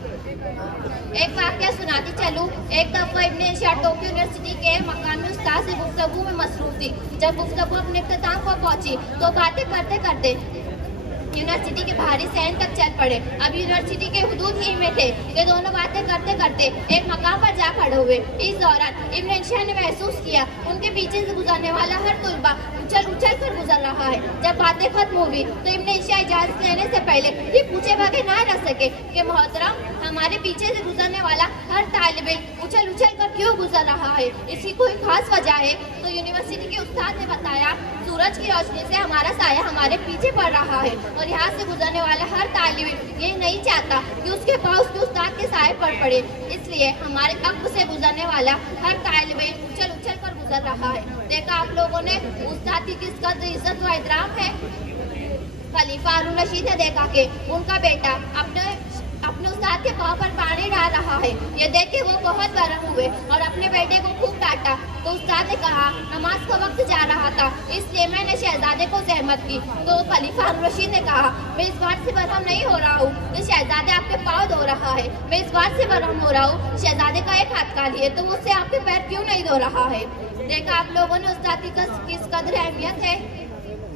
ایک واقعہ سناتی چلوں. ایک دفعہ ابن ایشیا ٹوکیو یونیورسٹی کے مقامی استاد سے گفتگو میں مصروف تھی. جب گفتگو اپنے اختتام کو پہنچی تو باتیں کرتے کرتے یونیورسٹی کے باہری صحن تک چل پڑے. اب یونیورسٹی کے حدود ہی میں تھے کہ دونوں باتیں کرتے کرتے ایک مقام پر جا کھڑے ہوئے. اس دوران ابن ایشیا نے محسوس کیا ان کے پیچھے سے گزرنے والا ہر طلبہ اچھل اچھل کر گزر رہا ہے. جب باتیں ختم ہوئی تو ابن ایشیا اجازت لینے سے پہلے یہ پوچھے بغیر نہ رہ سکے کہ محترم ہمارے پیچھے سے گزرنے والا ہر طالب علم اچھل اچھل کر کیوں گزر رہا ہے؟ اس کی کوئی خاص وجہ ہے؟ تو یونیورسٹی کے استاد نے بتایا سورج کی روشنی سے ہمارا سایہ ہمارے پیچھے پڑ رہا ہے اور یہاں سے گزرنے والا ہر طالب علم یہ نہیں چاہتا کہ اس کے پاس اس کے استاد کے سائے پر پڑے. اس لیے ہمارے عقب سے گزرنے والا ہر طالب علم اچھل اچھل کر گزر رہا ہے. دیکھا آپ لوگوں نے استاد کی کس قدر عزت و احترام ہے. خلیفہ ہارون رشید نے دیکھا کہ ان کا بیٹا اپنے استاد کے پاؤں پر پانی ڈال رہا ہے. یہ دیکھ کے وہ بہت گرم ہوئے اور اپنے بیٹے کو خوب ڈانٹا. تو استاد نے کہا نماز کا وقت جا رہا تھا اس لیے میں نے شہزادے کو زحمت کی. تو خلیفہ ہارون رشید نے کہا میں اس بات سے برہم نہیں ہو رہا ہوں کہ شہزادے آپ کے پاؤں دھو رہا ہے. میں اس بات سے برہم ہو رہا ہوں شہزادے کا ایک ہاتھ کالی ہے تو اس سے آپ کے پیر کیوں نہیں دھو رہا ہے. دیکھا آپ لوگوں نے استاد کی کس قدر اہمیت ہے.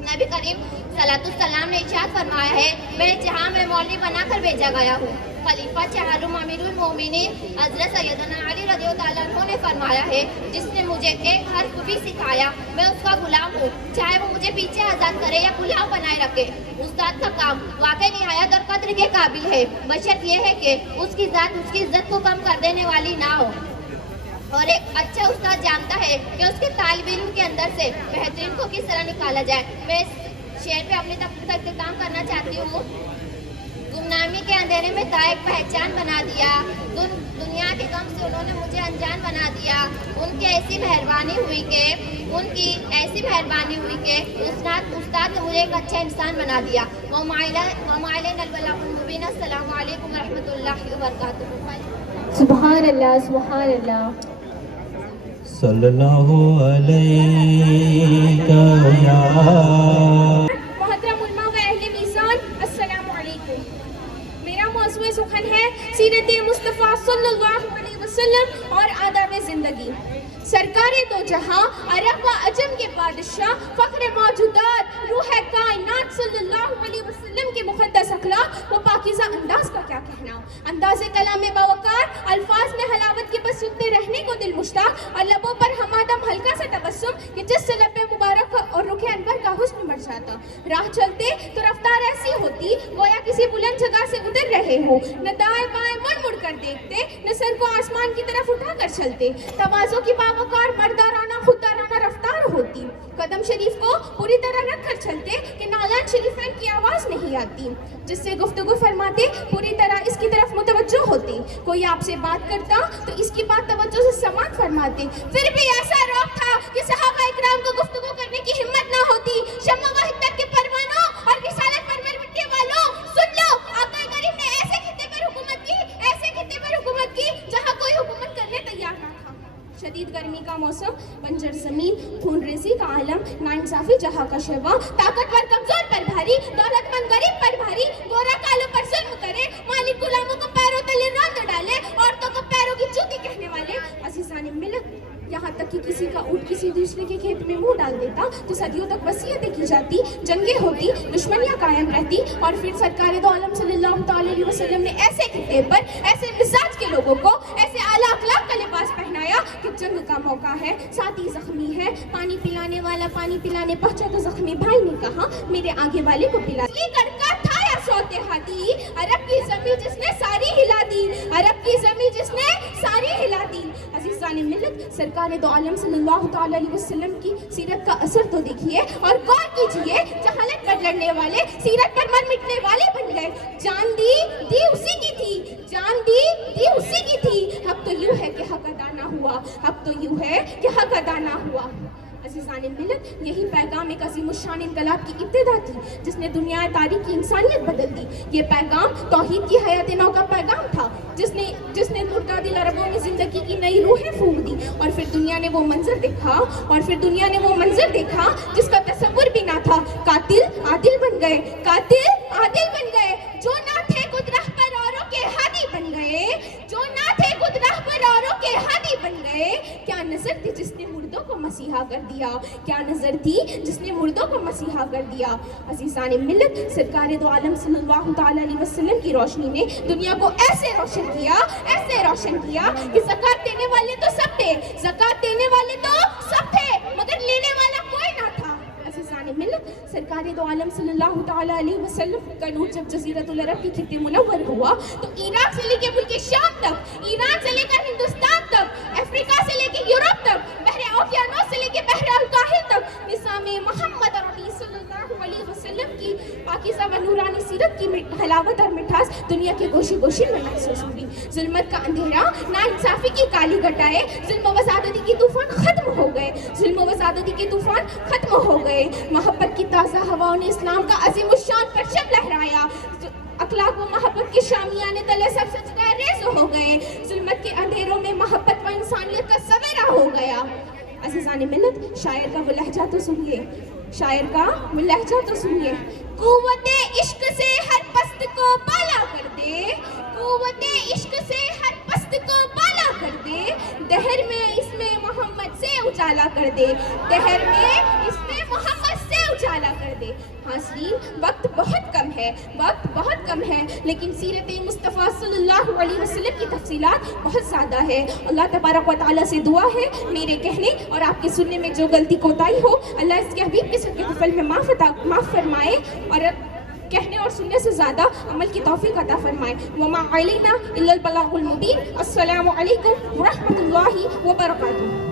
نبی کریم صلی اللہ علیہ وسلم نے ارشاد فرمایا ہے میں جہاں میں مولوی بنا کر بھیجا گیا ہوں. خلیفہ چہارم امیر المومنین حضرت سیدنا علی رضی اللہ عنہ نے فرمایا ہے جس نے مجھے ایک حرف بھی سکھایا میں اس کا غلام ہوں چاہے وہ مجھے پیچھے آزاد کرے یا غلام بنائے رکھے. استاد کا کام واقعی نہایت اور قدر کے قابل ہے بشرط یہ ہے کہ اس کی ذات اس کی عزت کو کم کر دینے والی نہ ہو. اور ایک اچھا استاد جانتا ہے کہ اس کے طالب علم کے اندر سے بہترین کو کس طرح نکالا جائے. میں اس شعر پہ اپنی طرف سے اختتام کرنا چاہتی ہوں. گمنامی کے اندھیرے میں تا ایک پہچان بنا دیا دنیا کے غم سے انہوں نے مجھے انجان بنا دیا. ان کی ایسی مہربانی ہوئی کہ استاد نے مجھے ایک اچھا انسان بنا دیا. السلام علیکم ورحمۃ اللہ وبرکاتہ. سبحان اللہ سبحان اللہ. صلی اللہ علیہ محترم علماء و اہل میزان السلام علیکم. میرا موضوع سخن ہے سیرت مصطفیٰ صلی اللہ علیہ وسلم اور آداب زندگی. سرکار دو جہاں عرب و عجم کے بادشاہ فخر موجودات روح کائنات صلی اللہ علیہ وسلم کے مقدس اخلاق و پاکیزہ انداز کا کیا کہنا. انداز کلام باوقار الفاظ میں حلاوت کے بس سنتے رہنے کو دل مشتاق اور لبوں پر ہمادم ہلکا سا تبسم کہ جس سے لب مبارک اور رخ انور کا حسن مر جاتا. راہ چلتے تو رفتار ایسی ہوتی گویا کسی بلند جگہ سے اتر رہے ہو. نہ دائیں بائیں مڑ مڑ کر دیکھتے نہ سر کو آسمان کی طرف اٹھا کر چلتے. تواضع کی باوقار مردارانہ خوددارانہ رفتار ہوتی. قدم شریف کو پوری طرح رکھ کر چلتے کہ نالان شریفین کی آواز نہیں آتی. جس سے گفتگو فرماتے پوری طرح اس کی طرف متوجہ ہوتے. کوئی آپ سے بات کرتا تو اس کی بات توجہ سے سماعت فرماتے. پھر بھی ایسا روک تھا کہ صحابہ اکرام کو گفتگو کرنے کی ہمت نہ ہوتی. شمع وحدت کے پروانوں اور رسالت پر مٹی والوں سن لو آقا کریم نے ایسے خطے پر حکومت کی جہاں کوئی حکومت کرنے تیار نہ تھا. شدید گرمی کا موسم بنجر زمین خون ریزی کا عالم ناانصافی جہاں کا شیوا طاقتور کمزور پر بھاری دولت مند غریب پر بھاری گورا کالوں پر ظلم کرے مالک غلاموں کو پیروں تلے راند ڈالے عورتوں کو پیروں کی جوتی کہنے والے. عزیزان ملت یہاں تک کہ کسی کا اونٹ کسی دوسرے کے کھیت میں منہ ڈال دیتا تو صدیوں تک وصیتیں کی جاتی جنگیں ہوتی دشمنیاں قائم رہتی. اور پھر سرکار دو عالم صلی اللہ علیہ وسلم نے ایسے خطے پر ایسے مزاج کے لوگوں کو ایسے اعلیٰ اخلاق کا لباس پہنایا کہ جنگ کا موقع ہے ساتھی زخمی ہے پانی پلانے والا پانی پلانے پہنچا تو زخمی بھائی نے کہا میرے آگے والے کو پلا. سوتے ہاتھی عرب کی زمین جس نے ساری ہلا دی عرب کی زمین جس نے ساری ہلا دی. عزیزان ملت سرکار دو عالم صلی اللہ تعالی علیہ وسلم کی سیرت کا اثر تو دیکھیے اور غور کیجئے. جہالت پر لڑنے والے سیرت پر مر مٹنے والے بن گئے. جان دی اسی کی تھی جان دی اسی کی تھی. اب تو یوں ہے کہ حق ادا نہ ہوا اب تو یوں ہے کہ حق ادا نہ ہوا. عزیزان ملت یہی پیغام ایک عظیم الشان انقلاب کی ابتدا تھی جس نے دنیا تاریخ کی انسانیت بدل دی. یہ پیغام توحید کی حیات نو کا پیغام تھا جس نے متعدد عربوں میں زندگی کی نئی روحیں پھونک دی. اور پھر دنیا نے وہ منظر دیکھا جس کا تصور بھی نہ تھا. قاتل عادل بن گئے جو نہ تھے خود رہبر اوروں کے ہادی بن گئے جو نہ کو مسیحا کر دیا؟ کیا نظر تھی جس نے مردوں کو مسیحا کر دیا؟ عزیزان ملت، سرکار دو عالم صلی اللہ تعالی علیہ وسلم کی روشنی نے دنیا کو ایسے روشن کیا کہ زکات دینے والے تو سب تھے، زکات دینے والے تو سب تھے، مگر لینے والا کوئی نہ تھا۔ عزیزان ملت، سرکار دو عالم صلی اللہ تعالی علیہ وسلم کا نور جب جزیرۃ العرب کی خطے منور ہوا تو عراق سے لے کے ملک شام تک، ایران سے لے کر ہندوستان تک، افریقہ سے لے کے یورپ تک، بحر اوقیانوس سے لے کے بحر الکاہل تک نظام محمد عربی صلی اللہ علیہ وسلم کی پاکیزہ و نورانی سیرت کی حلاوت اور مٹھاس دنیا کے گوشے گوشے میں محسوس ہوئی۔ ظلمت کا اندھیرا، ناانصافی کی کالی گٹائے، ظلم و زیادتی کے طوفان ختم ہو گئے، ظلم و زیادتی کے طوفان ختم ہو گئے۔ محبت کی تازہ ہواؤں نے اسلام کا عظیم الشان پرچم لہرایا، اخلاق و محبت کے شامیانے تلے سب سجدہ ریز ہو گئے، ظلمت کے اندھیروں میں محبت و انسانیت کا سویرا ہو گیا۔ عزیزان ملت، شاعر کا وہ لہجہ تو سنیے، شاعر کا وہ لہجہ تو سنیے۔ قوت عشق سے ہر پست کو بالا کر دے، قوت عشق سے ہر پست کو بالا کر دے، دہر میں اس میں محمد سے اجالا کر دے، دہر میں اس میں محمد سے اجالا کر دے۔ حاضرین، وقت بہت کم ہے لیکن سیرت مصطفیٰ صلی اللہ علیہ وسلم کی تفصیلات بہت زیادہ ہے۔ اللہ تبارک و تعالیٰ سے دعا ہے میرے کہنے اور آپ کے سننے میں جو غلطی کوتاہی ہو اللہ اس کے حبیب کے صدقے طفل میں معاف فرمائے اور کہنے اور سننے سے زیادہ عمل کی توفیق عطا فرمائے۔ وما علینا الا البلاغ المبین۔ السلام علیکم ورحمۃ اللہ وبرکاتہ۔